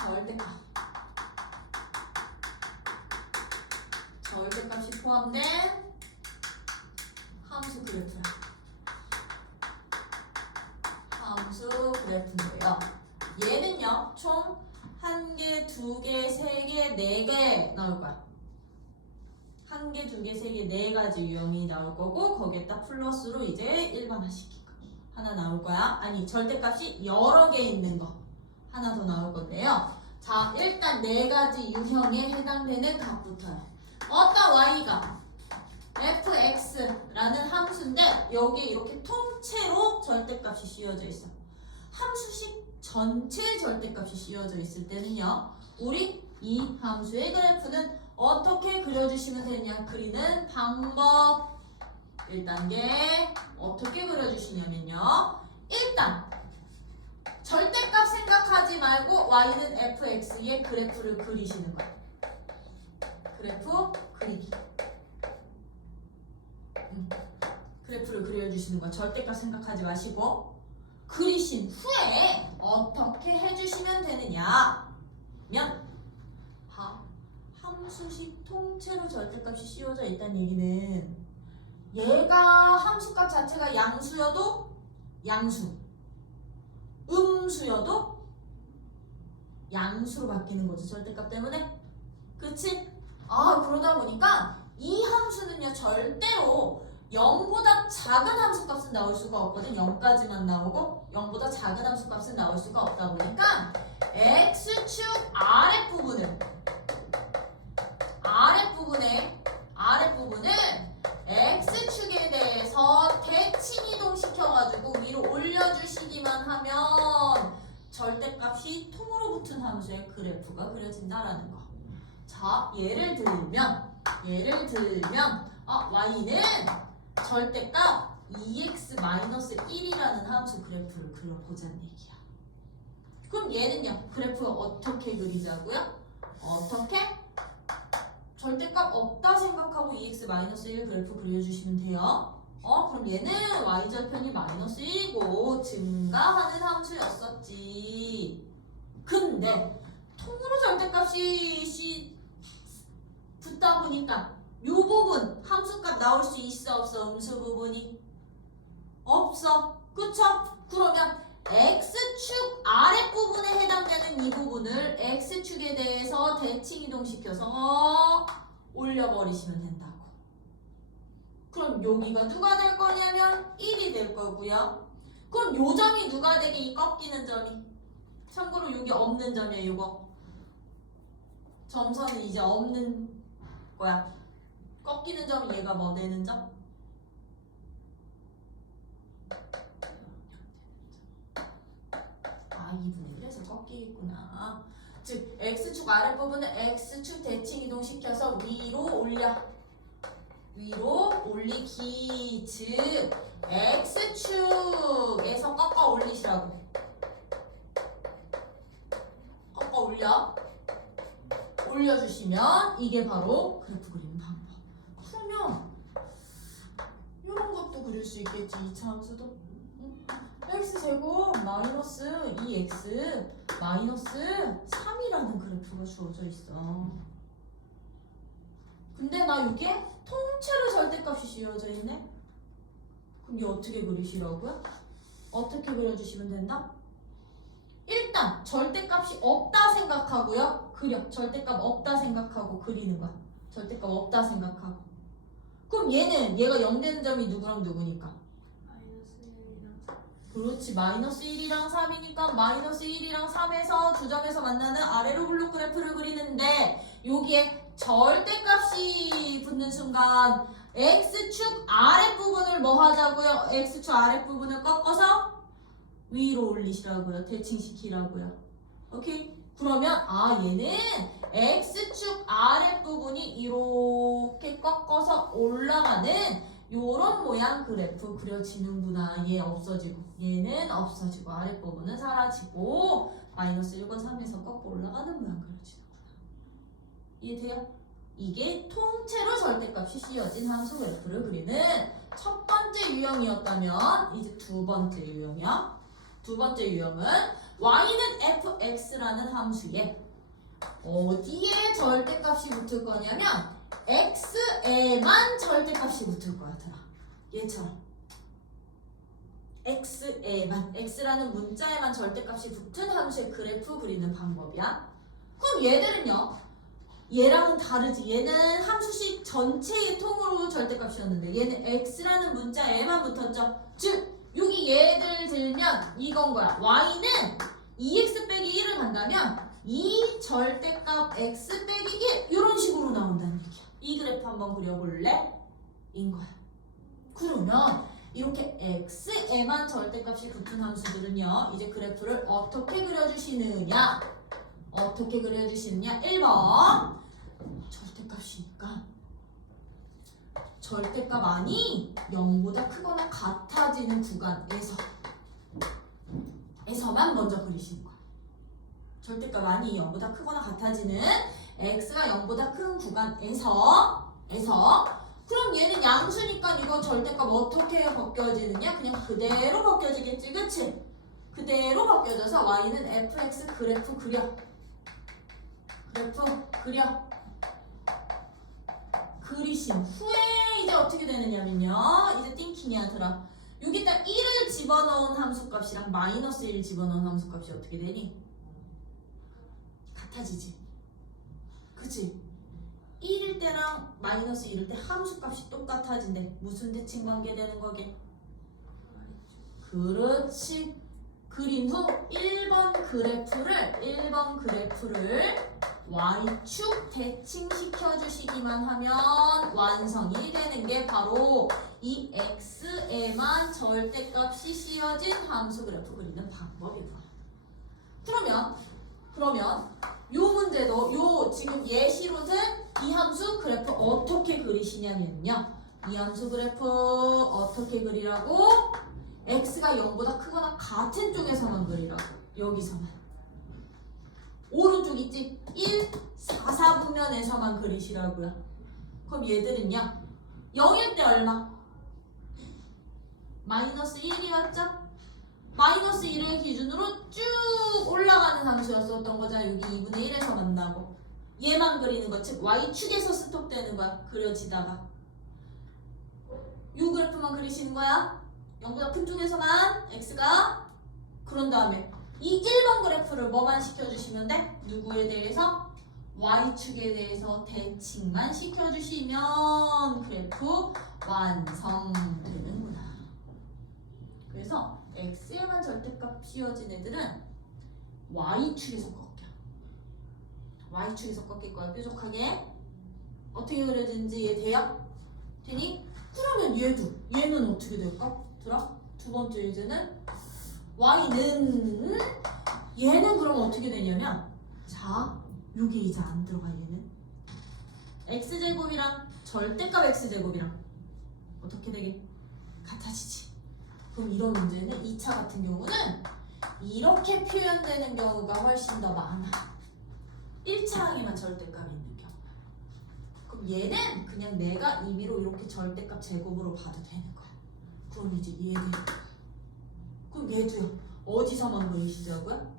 절대값이 포함된 함수 그래프야. 함수 그래프인데요. 얘는요, 총 1개, 2개, 3개, 4개 나올 거야. 1개, 2개, 3개, 4가지 유형이 나올 거고, 거기에다 플러스로 이제 일반화시킨 거 하나 나올 거야. 아니, 절대값이 여러 개 있는 거 하나 더 나올 건데요. 자, 일단 4가지 유형에 해당되는 값부터요. 어떤 y가 fx라는 함수인데 여기에 이렇게 통째로 절대값이 씌워져 있어. 함수식 전체 절대값이 씌워져 있을 때는요, 우리 이 함수의 그래프는 어떻게 그려주시면 되냐, 그리는 방법 1단계 어떻게 그려주시냐면요, 일단 절대값 생각하지 말고 y는 fx의 그래프를 그리시는 거야. 그래프 그리기. 그래프를 그려주시는 거야. 절대값 생각하지 마시고. 그리신 후에 어떻게 해주시면 되느냐 면 함수식 통째로 절대값이 씌워져 있다는 얘기는 얘가 함수값 자체가 양수여도 양수, 음수여도 양수로 바뀌는 거죠. 절대값 때문에. 그치? 그러다 보니까 이 함수는요, 절대로 0보다 작은 함수값은 나올 수가 없거든. 0까지만 나오고 0보다 작은 함수값은 나올 수가 없다 보니까 x축 아랫부분을 x축에 대해서 대칭 이동시켜가지고 위로 올려주시기만 하면 절대값이 통으로 붙은 함수의 그래프가 그려진다라는 거. 자, 예를 들면 y는 절대값 2x-1이라는 함수 그래프를 그려보자는 얘기야. 그럼 얘는요, 그래프가 어떻게 그리자고요? 어떻게? 절대값 없다 생각하고 2x-1 그래프 그려주시면 돼요. 그럼 얘는 y절편이 -1이고 증가하는 함수였었지. 근데 통으로 절대값이 붙다 보니까 요 부분 함수값 나올 수 있어 없어? 음수 부분이 없어. 그쵸? 그러면 x축 아랫부분에 해당되는 이 부분을 x축에 대해서 대칭 이동시켜서 올려버리시면 된다고. 그럼 여기가 누가 될 거냐면 1이 될 거고요. 그럼 요 점이 누가 되게, 이 꺾이는 점이. 참고로 여기 없는 점이에요. 이거 점선은 이제 없는 거야. 꺾이는 점이 얘가 뭐 되는 점? 아, 2분의 1에서 꺾이겠구나. 즉 x축 아랫부분을 x축 대칭 이동시켜서 위로 올리기. 즉 x축에서 꺾어 올리시라고. 꺾어 올려주시면 이게 바로 그래프 그리는 방법. 그러면 이런 것도 그릴 수 있겠지. 2차 함수도. x제곱 마이너스 2x 마이너스 3이라는 그래프가 주어져 있어. 근데 나 이게 통째로 절대값이 씌워져 있네. 그럼 이게 어떻게 그리시라고요? 어떻게 그려주시면 된다? 일단 절대값이 없다 생각하고요. 그려. 절대값 없다 생각하고 그리는 거야. 절대값 없다 생각하고. 그럼 얘가 0 되는 점이 누구랑 누구니까? 그렇지. -1이랑 3이니까 -1이랑 3에서 두 점에서 만나는 아래로 블록 그래프를 그리는데 여기에 절대값이 붙는 순간 x축 아랫부분을 뭐 하자고요? x축 아랫부분을 꺾어서 위로 올리시라고요. 대칭시키라고요. 오케이? 그러면 얘는 x축 아랫부분이 이렇게 꺾어서 올라가는 요런 모양 그래프 그려지는구나. 얘 없어지고 얘는 없어지고 아랫부분은 사라지고 -1건 3에서 꺾어 올라가는 모양 그려지는구나. 이해돼요? 이게 통째로 절대값이 씌워진 함수 그래프를 그리는 첫 번째 유형이었다면 이제 두 번째 유형이야. 두 번째 유형은 y는 fx라는 함수에 어디에 절대값이 붙을 거냐면 x에만 절대값이 붙을 거야. 얘처럼 x에만, x라는 문자에만 절대값이 붙은 함수의 그래프 그리는 방법이야. 그럼 얘들은요, 얘랑은 다르지. 얘는 함수식 전체의 통으로 절대값이었는데 얘는 x라는 문자에만 붙었죠. 즉 여기 얘들 들면 이건 거야. y는 2x 빼기 1을 간다면 이 절대값 x 빼기 1 이런 식으로 나온다는 얘기야. 이 그래프 한번 그려볼래? 인 거야. 그러면 이렇게 x에만 절대값이 붙은 함수들은요, 이제 그래프를 어떻게 그려주시느냐? 어떻게 그려주시느냐? 1번 절대값이니까 절대값 안이 0보다 크거나 같아지는 구간에서만 먼저 그리시는 거야. 절대값 안이 0보다 크거나 같아지는 x가 0보다 큰 구간에서 그럼 얘는 양수니까 이거 절대값 어떻게 벗겨지느냐? 그냥 그대로 벗겨지겠지, 그치? 그대로 벗겨져서 y는 fx 그래프 그려. 그리신 후에 이제 어떻게 되느냐면요, 이제 띵킹이야. 들어. 여기다 1을 집어넣은 함수값이랑 마이너스 1 집어넣은 함수값이 어떻게 되니? 같아지지, 그치? 1일 때랑 마이너스 1일 때 함수값이 똑같아진대. 무슨 대칭 관계 되는 거게? 그렇지. 그린 후 1번 그래프를 y축 대칭시켜 주시기만 하면 완성이 되는 게 바로 이 x에만 절대값이 씌워진 함수 그래프 그리는 방법이구나. 그러면 요 문제도 요 지금 예시로는 이 함수 그래프 어떻게 그리시냐면요, 이 함수 그래프 어떻게 그리라고? x가 0보다 크거나 같은 쪽에서만 그리라고. 여기서만. 오른쪽 있지? 1, 4, 4분면에서만 그리시라고요. 그럼 얘들은요, 0일 때 얼마? 마이너스 1이 왔죠? 마이너스 1을 기준으로 쭉 올라가는 함수였었던 거잖아. 여기 2분의 1에서 만나고 얘만 그리는 거, 즉 y축에서 스톱되는 거야. 그려지다가 요 그래프만 그리시는 거야. 0보다 큰 쪽에서만 x가. 그런 다음에 이 1번 그래프를 뭐만 시켜주시면 돼? 누구에 대해서? y축에 대해서 대칭만 시켜주시면 그래프 완성되는구나. 그래서 x에만 절대값 씌워진 애들은 y축에서 꺾여. y축에서 꺾일 거야. 뾰족하게. 어떻게 그려지는지 이해돼요? 되니? 그러면 얘는 어떻게 될까? 들어? 두 번째 예제는 y는, 얘는 그럼 어떻게 되냐면, 자, 요게 이제 안 들어가. 얘는 x제곱이랑 절대값 x제곱이랑 어떻게 되게 같아지지. 그럼 이런 문제는 2차 같은 경우는 이렇게 표현되는 경우가 훨씬 더 많아. 1차항에만 절대값이 있는 경우. 그럼 얘는 그냥 내가 임의로 이렇게 절대값 제곱으로 봐도 되는 거야. 그럼 이제 얘는, 그럼 얘도요, 어디서만 그리시자고요?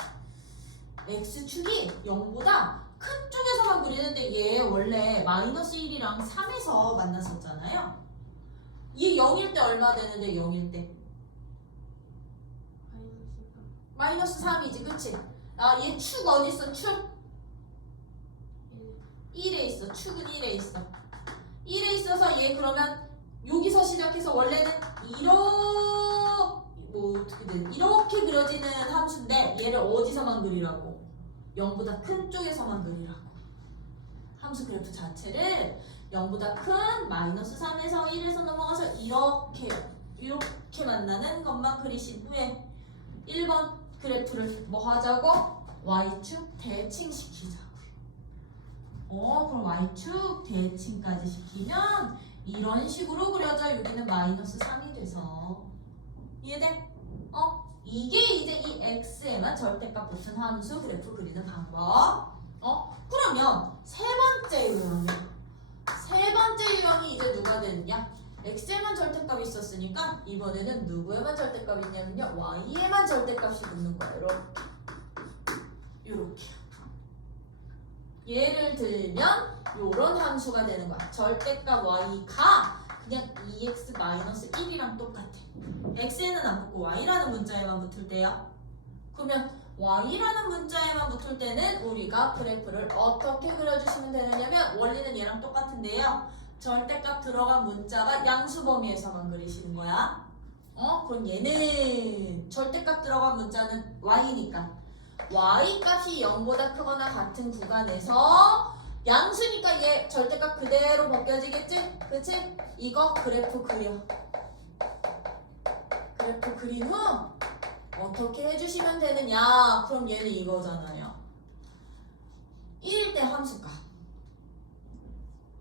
x축이 0보다 큰 쪽에서만 그리는데 얘 원래 마이너스 1이랑 3에서 만났었잖아요. 얘 0일 때 얼마 되는데 0일 때? 마이너스 3이지, 그치? 아, 얘 축 어디 있어? 축? 1에 있어. 축은 1에 있어. 1에 있어서 얘 그러면 여기서 시작해서 원래는 이렇게 그려지는 함수인데 얘를 어디서만 그리라고? 0보다 큰 쪽에서만 그리라고. 함수 그래프 자체를 0보다 큰 마이너스 3에서 1에서 넘어가서 이렇게 만나는 것만 그리신 후에 1번 그래프를 뭐 하자고? y축 대칭시키자고요. 그럼 y축 대칭까지 시키면 이런 식으로 그려져. 여기는 마이너스 3이 돼서. 이해돼? 이게 이제 이 x에만 절대값 붙은 함수 그래프 그리는 방법. 그러면 세 번째 유형이야. 세 번째 유형이 이제 누가 되느냐? x에만 절대값이 있었으니까 이번에는 누구에만 절대값이 있냐면요. y에만 절대값이 붙는 거예요. 이렇게. 예를 들면 요런 함수가 되는 거야. 절대값 y가 그냥 2x-1이랑 똑같아. x에는 안 붙고 y라는 문자에만 붙을 때야. 그러면 y라는 문자에만 붙을 때는 우리가 그래프를 어떻게 그려주시면 되느냐면 원리는 얘랑 똑같은데요. 절대값 들어간 문자가 양수 범위에서만 그리시는 거야. 그럼 얘는 절대값 들어간 문자는 y니까 y 값이 0보다 크거나 같은 구간에서 양수니까 얘 절대값 그대로 벗겨지겠지? 그치? 이거 그래프 그려. 그래프 그린 후 어떻게 해주시면 되느냐? 그럼 얘는 이거잖아요. 1일 때 함수값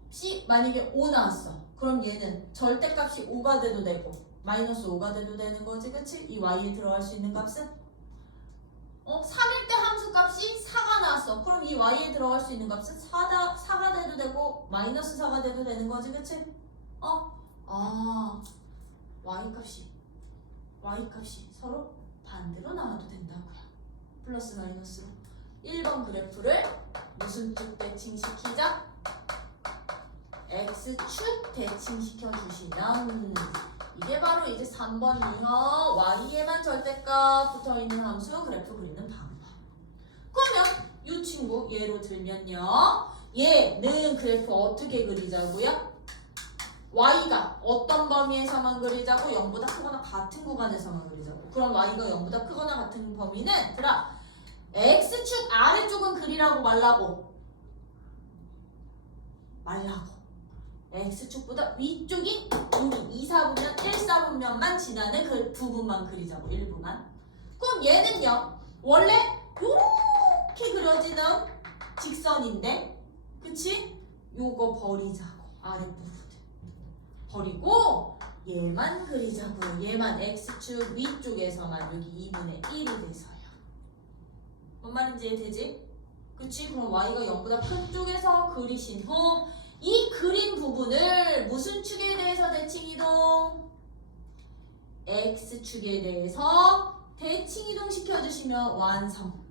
C 만약에 5 나왔어. 그럼 얘는 절대값이 5가 돼도 되고 마이너스 5가 돼도 되는 거지. 그치? 이 y에 들어갈 수 있는 값은 3일 때 함수값이 4가 나왔어. 그럼 이 y에 들어갈 수 있는 값은 4가 돼도 되고 마이너스 4가 돼도 되는 거지. 그치? y값이 서로 반대로 나와도 된다고요. 플러스 마이너스로. 1번 그래프를 무슨 축 대칭시키자? x축 대칭시켜 주시면 이게 바로 이제 3번 유형 y에만 절대값 붙어있는 함수 그래프 그리는 방법. 그러면 이 친구 예로 들면요. 얘는 그래프 어떻게 그리자고요? y가 어떤 범위에서만 그리자고? 0보다 크거나 같은 구간에서만 그리자고. 그럼 y가 0보다 크거나 같은 범위는 얘들아 x축 아래쪽은 그리라고 말라고. x축보다 위쪽인 여기 2사분면 1사분면만 지나는 그 부분만 그리자고. 일부만. 그럼 얘는요 원래 요렇게 그려지는 직선인데 그치? 요거 버리자고. 아랫부분 버리고 얘만 그리자고. 얘만 x축 위쪽에서만 여기 2분의 1이 돼서요. 뭔 말인지 이해되지? 그치? 그럼 y가 0보다 큰 쪽에서 그리신 후 이 그린 부분을 무슨 축에 대해서 대칭이동? x축에 대해서 대칭이동 시켜주시면 완성.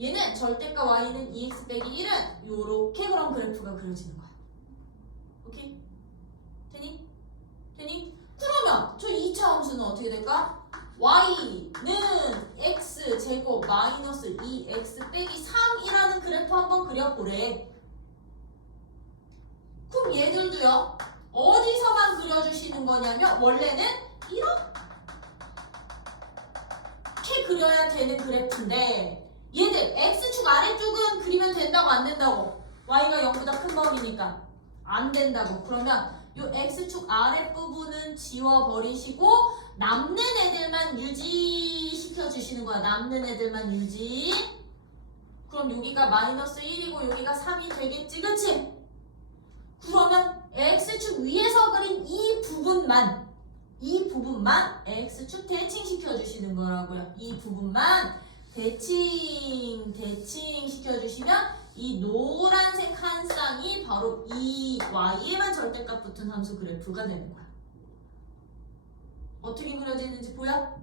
얘는 절대값 y는 2x 빼기 1은 요렇게 그럼 그래프가 그려지는 거야. 오케이? 되니? 그러면 저 2차 함수는 어떻게 될까? y는 x제곱 마이너스 2x 빼기 3이라는 그래프 한번 그려보래. 그럼 얘들도요 어디서만 그려주시는 거냐면 원래는 이렇게 그려야 되는 그래프인데 얘들 x축 아래쪽은 그리면 된다고 안 된다고? y가 0보다 큰 범위니까 안 된다고. 그러면 요 x축 아랫부분은 지워버리시고 남는 애들만 유지시켜 주시는 거야. 남는 애들만 유지. 그럼 여기가 마이너스 1이고 여기가 3이 되겠지. 그치? 그러면 x축 위에서 그린 이 부분만 x축 대칭시켜 주시는 거라고요. 이 부분만 대칭시켜 주시면 이 노란색 한 쌍이 바로 이 y에만 절대값 붙은 함수 그래프가 되는 거야. 어떻게 그려지는지 보여?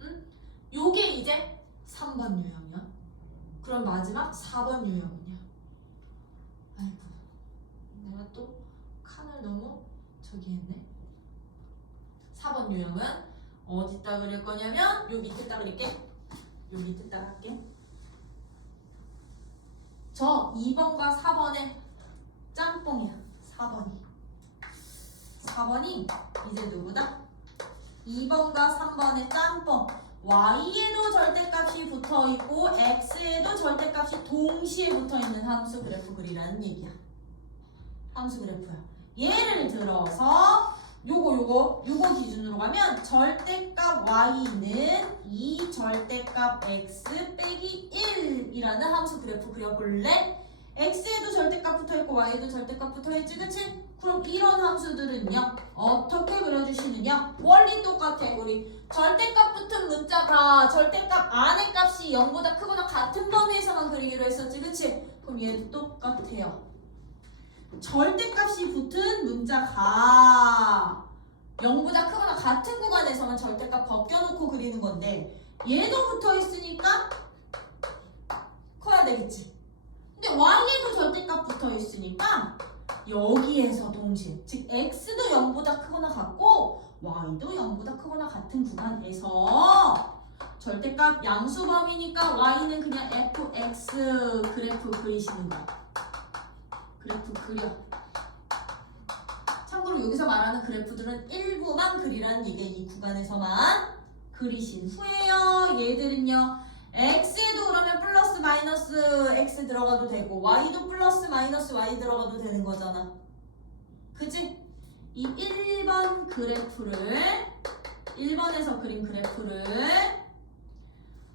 응? 요게 이제 3번 유형이야. 그럼 마지막 4번 유형은요? 아이고 내가 또 칸을 너무 저기 했네. 4번 유형은 어디다 그릴 거냐면 요 밑에다 그릴게. 요 밑에다 할게. 저 2번과 4번의 짬뽕이야. 4번이 이제 누구다? 2번과 3번의 짬뽕. y에도 절대값이 붙어있고 x에도 절대값이 동시에 붙어있는 함수 그래프 그리라는 얘기야. 함수 그래프야. 예를 들어서 요거 기준으로 가면 절대값 y는 이 절대값 x 빼기 1이라는 함수 그래프 그려볼래? x에도 절대값 붙어있고 y에도 절대값 붙어있지. 그치? 그럼 이런 함수들은요 어떻게 그려주시느냐? 원리 똑같아. 우리 절대값 붙은 문자가 절대값 안의 값이 0보다 크거나 같은 범위에서만 그리기로 했었지. 그치? 그럼 얘도 똑같아요. 절대값이 붙은 문자가 0보다 크거나 같은 구간에서만 절대값 벗겨놓고 그리는 건데 얘도 붙어 있으니까 커야 되겠지. 근데 y에도 절대값 붙어 있으니까 여기에서 동시에 즉 x도 0보다 크거나 같고 y도 0보다 크거나 같은 구간에서 절대값 양수 범위니까 y는 그냥 fx 그래프 그리시는 거야. 그래프 그려. 참고로 여기서 말하는 그래프들은 일부만 그리라는 얘기야. 이 구간에서만 그리신 후에요. 얘들은요. x에도 그러면 플러스 마이너스 x 들어가도 되고 y도 플러스 마이너스 y 들어가도 되는 거잖아. 그지? 이 1번 그래프를 1번에서 그린 그래프를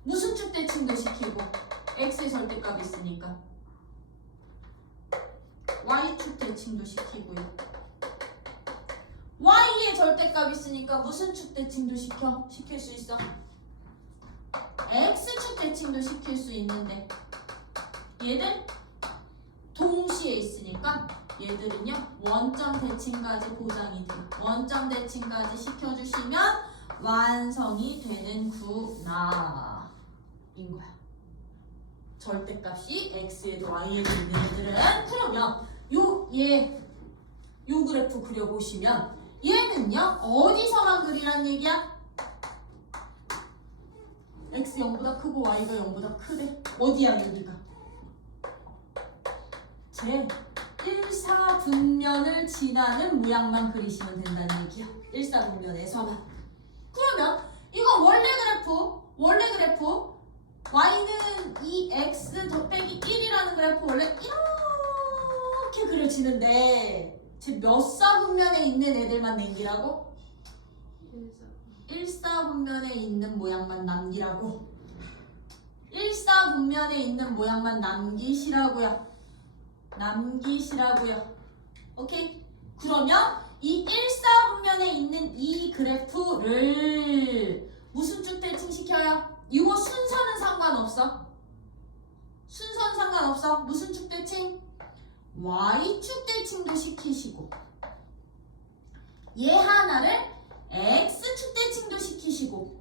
무슨 축 대칭도 시키고 x의 절대값이 있으니까 y축 대칭도 시키고요. y의 절대값이 있으니까 무슨 축 대칭도 시킬 수 있어? x축 대칭도 시킬 수 있는데 얘들 동시에 있으니까 얘들은요 원점 대칭까지 보장이 돼요. 원점 대칭까지 시켜주시면 완성이 되는구나 인 거야. 절대값이 x에도 y에도 있는 애들은 그러면 요 그래프 그려보시면 얘는요 어디서만 그리란 얘기야? x 0보다 크고 y가 0보다 크대. 어디야 여기가? 제 1사분면을 지나는 모양만 그리시면 된다는 얘기야. 1사분면에서만. 그러면 이거 원래 그래프 y는 2x 더빼기 1이라는 그래프 원래 이렇게 그려지는데 제 몇 사분면에 있는 애들만 남기라고? 1사분면에 있는 모양만 남기라고. 1사분면에 있는 모양만 남기시라고요. 오케이? 그러면 이 1사분면에 있는 이 그래프를 무슨 쭉 대칭시켜요? 이거 순서는 상관없어. 무슨 축 대칭? y축 대칭도 시키시고 얘 하나를 x축 대칭도 시키시고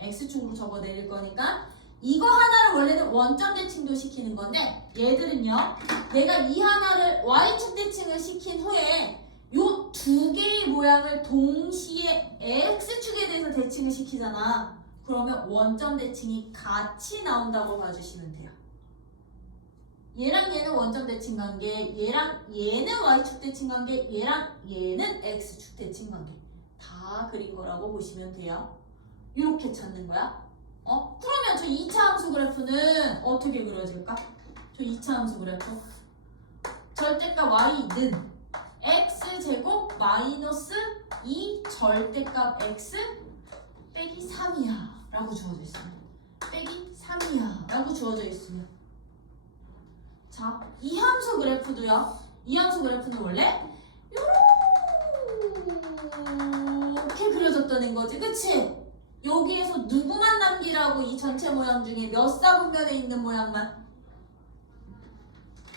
x축으로 적어 내릴 거니까 이거 하나를 원래는 원점 대칭도 시키는 건데 얘들은요 내가 이 하나를 y축 대칭을 시킨 후에 요 두 개의 모양을 동시에 x축에 대해서 대칭을 시키잖아. 그러면 원점 대칭이 같이 나온다고 봐주시면 돼요. 얘랑 얘는 원점 대칭 관계, 얘랑 얘는 y축 대칭 관계, 얘랑 얘는 x축 대칭 관계 다 그린 거라고 보시면 돼요. 이렇게 찾는 거야. 그러면 저 2차 함수 그래프는 어떻게 그려질까? 저 2차 함수 그래프 절대값 y는 x제곱 마이너스 2 절대값 x 빼기 3이야 라고 주어져 있습니다. 빼기 3이야 라고 주어져 있으면 자, 이 함수 그래프도요. 이 함수 그래프는 원래 이렇게 그려졌다는 거지. 그치? 여기에서 누구만 남기라고 이 전체 모양 중에 몇 사분면에 있는 모양만?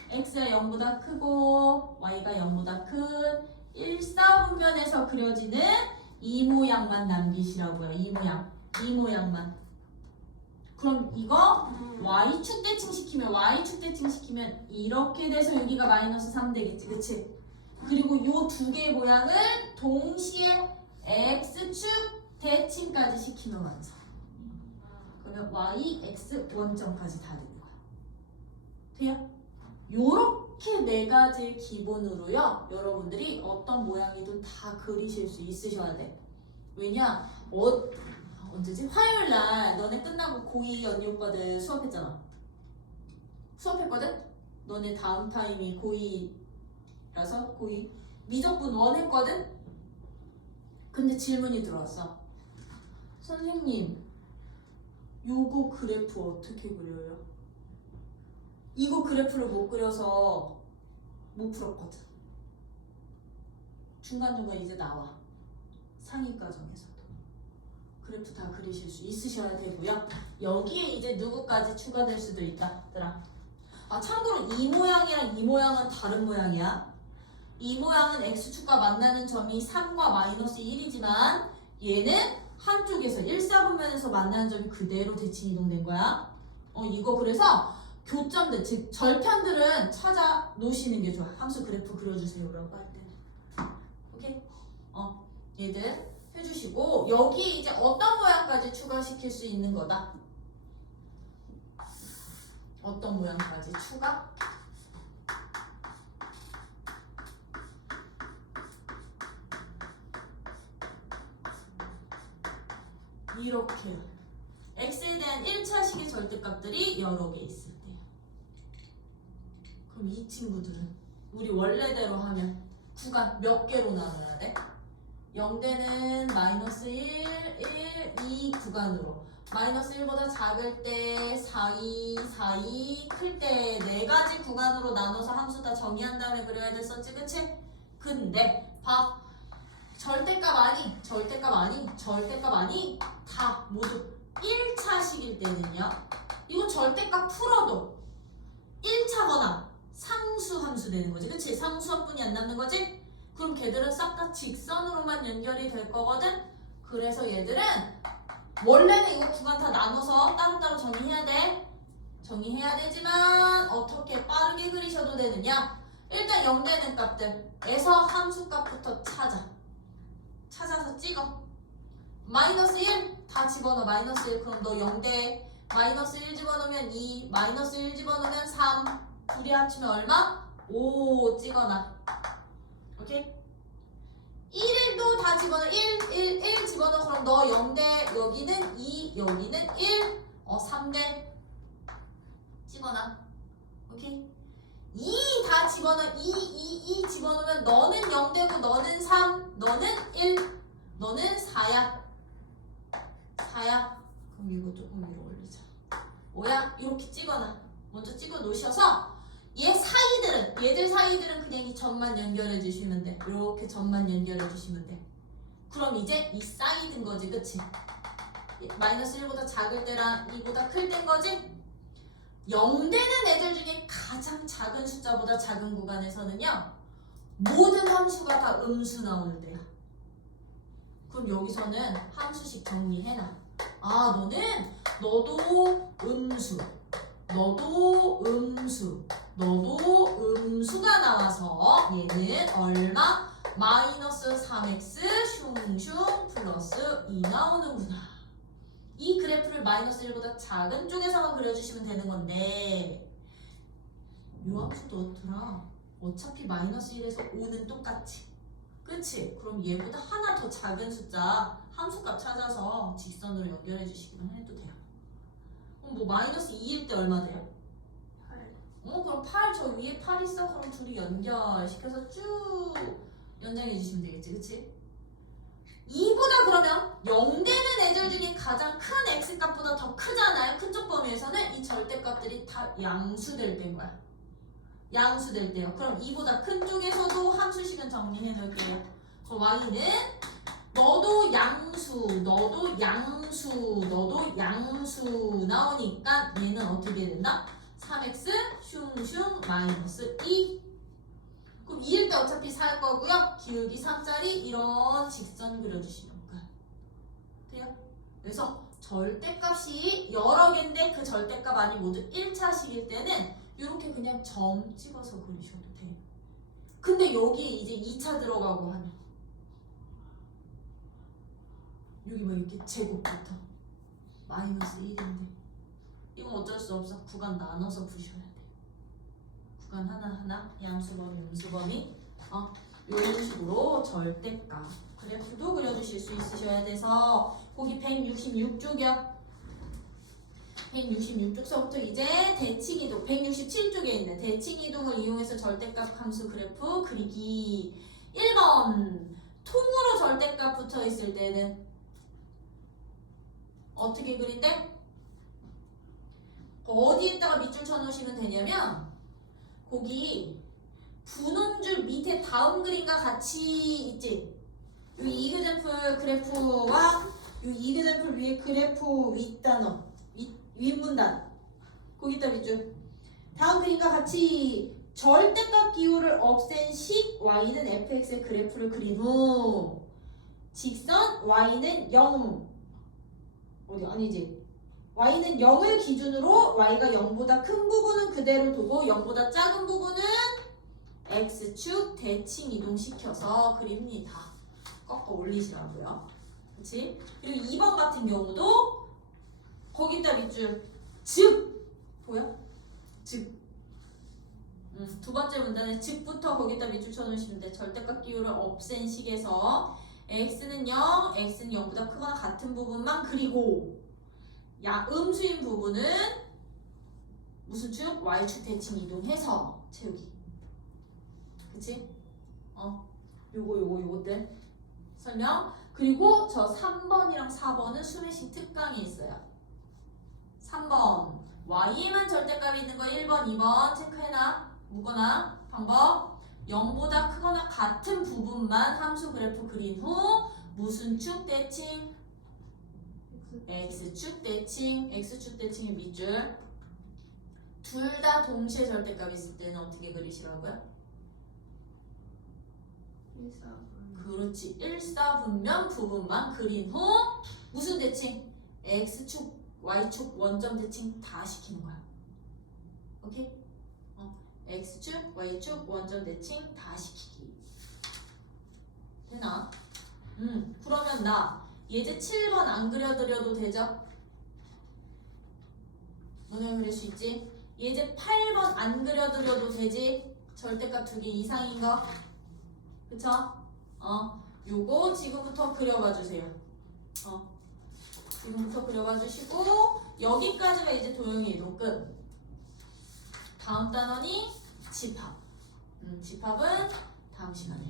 x가 0보다 크고 y가 0보다 큰 1사분면에서 그려지는 이 모양만 남기시라고요. 이 모양만. 그럼 이거 y축 대칭 시키면 이렇게 돼서 여기가 마이너스 3 되겠지. 그치? 그리고 요 두 개의 모양을 동시에 x축 대칭까지 시키면 완성. 그러면 y, x 원점까지 다 되는 거야. 돼요? 요렇게 네 가지 기본으로요. 여러분들이 어떤 모양이든 다 그리실 수 있으셔야 돼. 왜냐? 언제지? 화요일날 너네 끝나고 고2 언니 오빠들 수업했잖아. 수업했거든? 너네 다음 타임이 고2라서 고2 미적분 1 했거든? 근데 질문이 들어왔어. 선생님, 요거 그래프 어떻게 그려요? 이거 그래프를 못 그려서 못 풀었거든. 중간중간 이제 나와. 상위 과정에서도. 그래프 다 그리실 수 있으셔야 되고요. 여기에 이제 누구까지 추가될 수도 있다. 얘들아. 참고로 이 모양이랑 이 모양은 다른 모양이야. 이 모양은 x축과 만나는 점이 3과 마이너스 1이지만 얘는 한쪽에서 1사분면에서 만나는 점이 그대로 대칭 이동된 거야. 이거 그래서 교점들, 즉 절편들은 찾아 놓으시는 게 좋아. 함수 그래프 그려주세요라고 할 때는. 오케이? 얘들 해주시고 여기에 이제 어떤 모양까지 추가시킬 수 있는 거다. 어떤 모양까지 추가? 이렇게요. x에 대한 1차식의 절대값들이 여러 개 있을 때요. 그럼 이 친구들은 우리 원래대로 하면 구간 몇 개로 나눠야 돼? 0대는 마이너스 1, 1, 2 구간으로 마이너스 1보다 작을 때 4, 2, 4, 2 클 때 4가지 구간으로 나눠서 함수 다 정의한 다음에 그려야 됐었지, 그치? 근데 봐, 절대값 아니 다 모두 1차식일 때는요, 이거 절대값 풀어도 1차거나 상수 함수 되는 거지, 그치? 상수함뿐이 안 남는 거지? 그럼 걔들은 싹 다 직선으로만 연결이 될 거거든? 그래서 얘들은 원래는 이거 구간 다 나눠서 따로따로 정의해야 돼. 정의해야 되지만 어떻게 빠르게 그리셔도 되느냐? 일단 0되는 값들에서 함수값부터 찾아서 찍어. 마이너스 1 다 집어넣어. 마이너스 1 그럼 너 0대 마이너스 1 집어넣으면 2 마이너스 1 집어넣으면 3 둘이 합치면 얼마? 5 찍어놔. 오케이? 1도 다 집어넣어. 1 집어넣어. 그럼 너 0대 여기는 2 여기는 1 3대 찍어놔. 오케이? 2 다 집어넣어. 2 집어넣으면 너는 0되고 너는 3 너는 1 너는 4야. 그럼 이거 조금 위로 올리자. 5야. 이렇게 찍어놔. 먼저 찍어 놓으셔서 얘들 사이들은 그냥 이 점만 연결해 주시면 돼. 이렇게 점만 연결해 주시면 돼. 그럼 이제 이 사이드인 거지, 그치? 마이너스 1보다 작을 때랑 2보다 클 때인 거지? 0되는 애들 중에 가장 작은 숫자보다 작은 구간에서는요, 모든 함수가 다 음수 나올 때야. 그럼 여기서는 함수식 정리해놔. 너도 음수가 나와서 얘는 얼마? 마이너스 3x 슝슝 플러스 2 나오는구나. 이 그래프를 마이너스 1보다 작은 쪽에서만 그려주시면 되는 건데, 요 함수도 어떻더라? 어차피 마이너스 1에서 5는 똑같지, 그치? 그럼 얘보다 하나 더 작은 숫자 함수값 찾아서 직선으로 연결해 주시기만 해도 돼요. 그럼 뭐 마이너스 2일 때 얼마 돼요? 8. 그럼 8, 저 위에 8 있어. 그럼 둘이 연결시켜서 쭉 연장해 주시면 되겠지, 그치? 2보다 그러면 0되는 애들 중에 가장 큰 x값보다 더 크잖아요. 큰 쪽 범위에서는 이 절대값들이 다 양수될 때인 거야. 양수될 때요. 그럼 2보다 큰 쪽에서도 함수식은 정리해 놓을게요. 그럼 y는 너도 양수 나오니까 얘는 어떻게 된다? 3x 슝슝 마이너스 2. 그럼 2일 때 어차피 4일 거고요. 기울기 3짜리 이런 직선 그려주시면 돼요. 그래서 절대값이 여러 개인데 그 절대값 아니 모두 1차식일 때는 이렇게 그냥 점 찍어서 그리셔도 돼요. 근데 여기에 이제 2차 들어가고 하면 여기 뭐 이렇게 제곱부터 마이너스 1인데 이건 어쩔 수 없어. 구간 나눠서 푸셔야 돼요. 구간 하나하나 양수범위 음수범위 이런 식으로 절대값 그래프도 그려주실 수 있으셔야 돼서 거기 166쪽이요. 166쪽서부터 이제 대칭이동 167쪽에 있는 대칭이동을 이용해서 절대값 함수 그래프 그리기. 1번 통으로 절대값 붙어 있을 때는 어떻게 그린대? 어디에다가 밑줄 쳐놓으시면 되냐면 거기 분홍줄 밑에 다음 그림과 같이 있지? 이 이그젠플 그래프와 이 이그젠플 위에 그래프 윗단어 윗문단 거기다 밑줄 다음 그림과 같이 절대값 기호를 없앤 식 y는 fx의 그래프를 그린 후 직선 y는 0 어디 아니지 y는 0을 기준으로 y가 0보다 큰 부분은 그대로 두고 0보다 작은 부분은 x축 대칭 이동시켜서 그립니다. 꺾어 올리시라고요. 그치? 그리고 2번 같은 경우도 거기다 밑줄 즉 보여? 즉 두 번째 문단은 즉부터 거기다 밑줄 쳐놓으시면 돼. 절대값 기호를 없앤 식에서 x는 0, x는 0보다 크거나 같은 부분만 그리고 음수인 부분은 무슨 축? y축 대칭 이동해서 채우기. 그치? 요것들 설명. 그리고 저 3번이랑 4번은 수매식 특강이 있어요. 3번 y에만 절대값이 있는 거 1번, 2번 체크해놔. 묻거나 방법 0보다 크거나 같은 부분만 함수 그래프 그린 후 무슨 축 대칭? x축 대칭, x축 대칭의 밑줄. 둘 다 동시에 절대값이 있을 때는 어떻게 그리시라고요? 그렇지. 1사분면 부분만 그린 후 무슨 대칭? x축, y축 원점 대칭 다 시키는 거야. 오케이? x축, y축 원점 대칭 다 시키기. 되나? 그러면 나 예제 7번 안 그려드려도 되죠? 너네 그릴 수 있지? 예제 8번 안 그려드려도 되지? 절대값 2개 이상인 거. 그쵸? 요거 지금부터 그려봐 주세요. 지금부터 그려봐 주시고 여기까지가 이제 도형의 이동 끝. 다음 단원이 집합. 집합은 다음 시간에.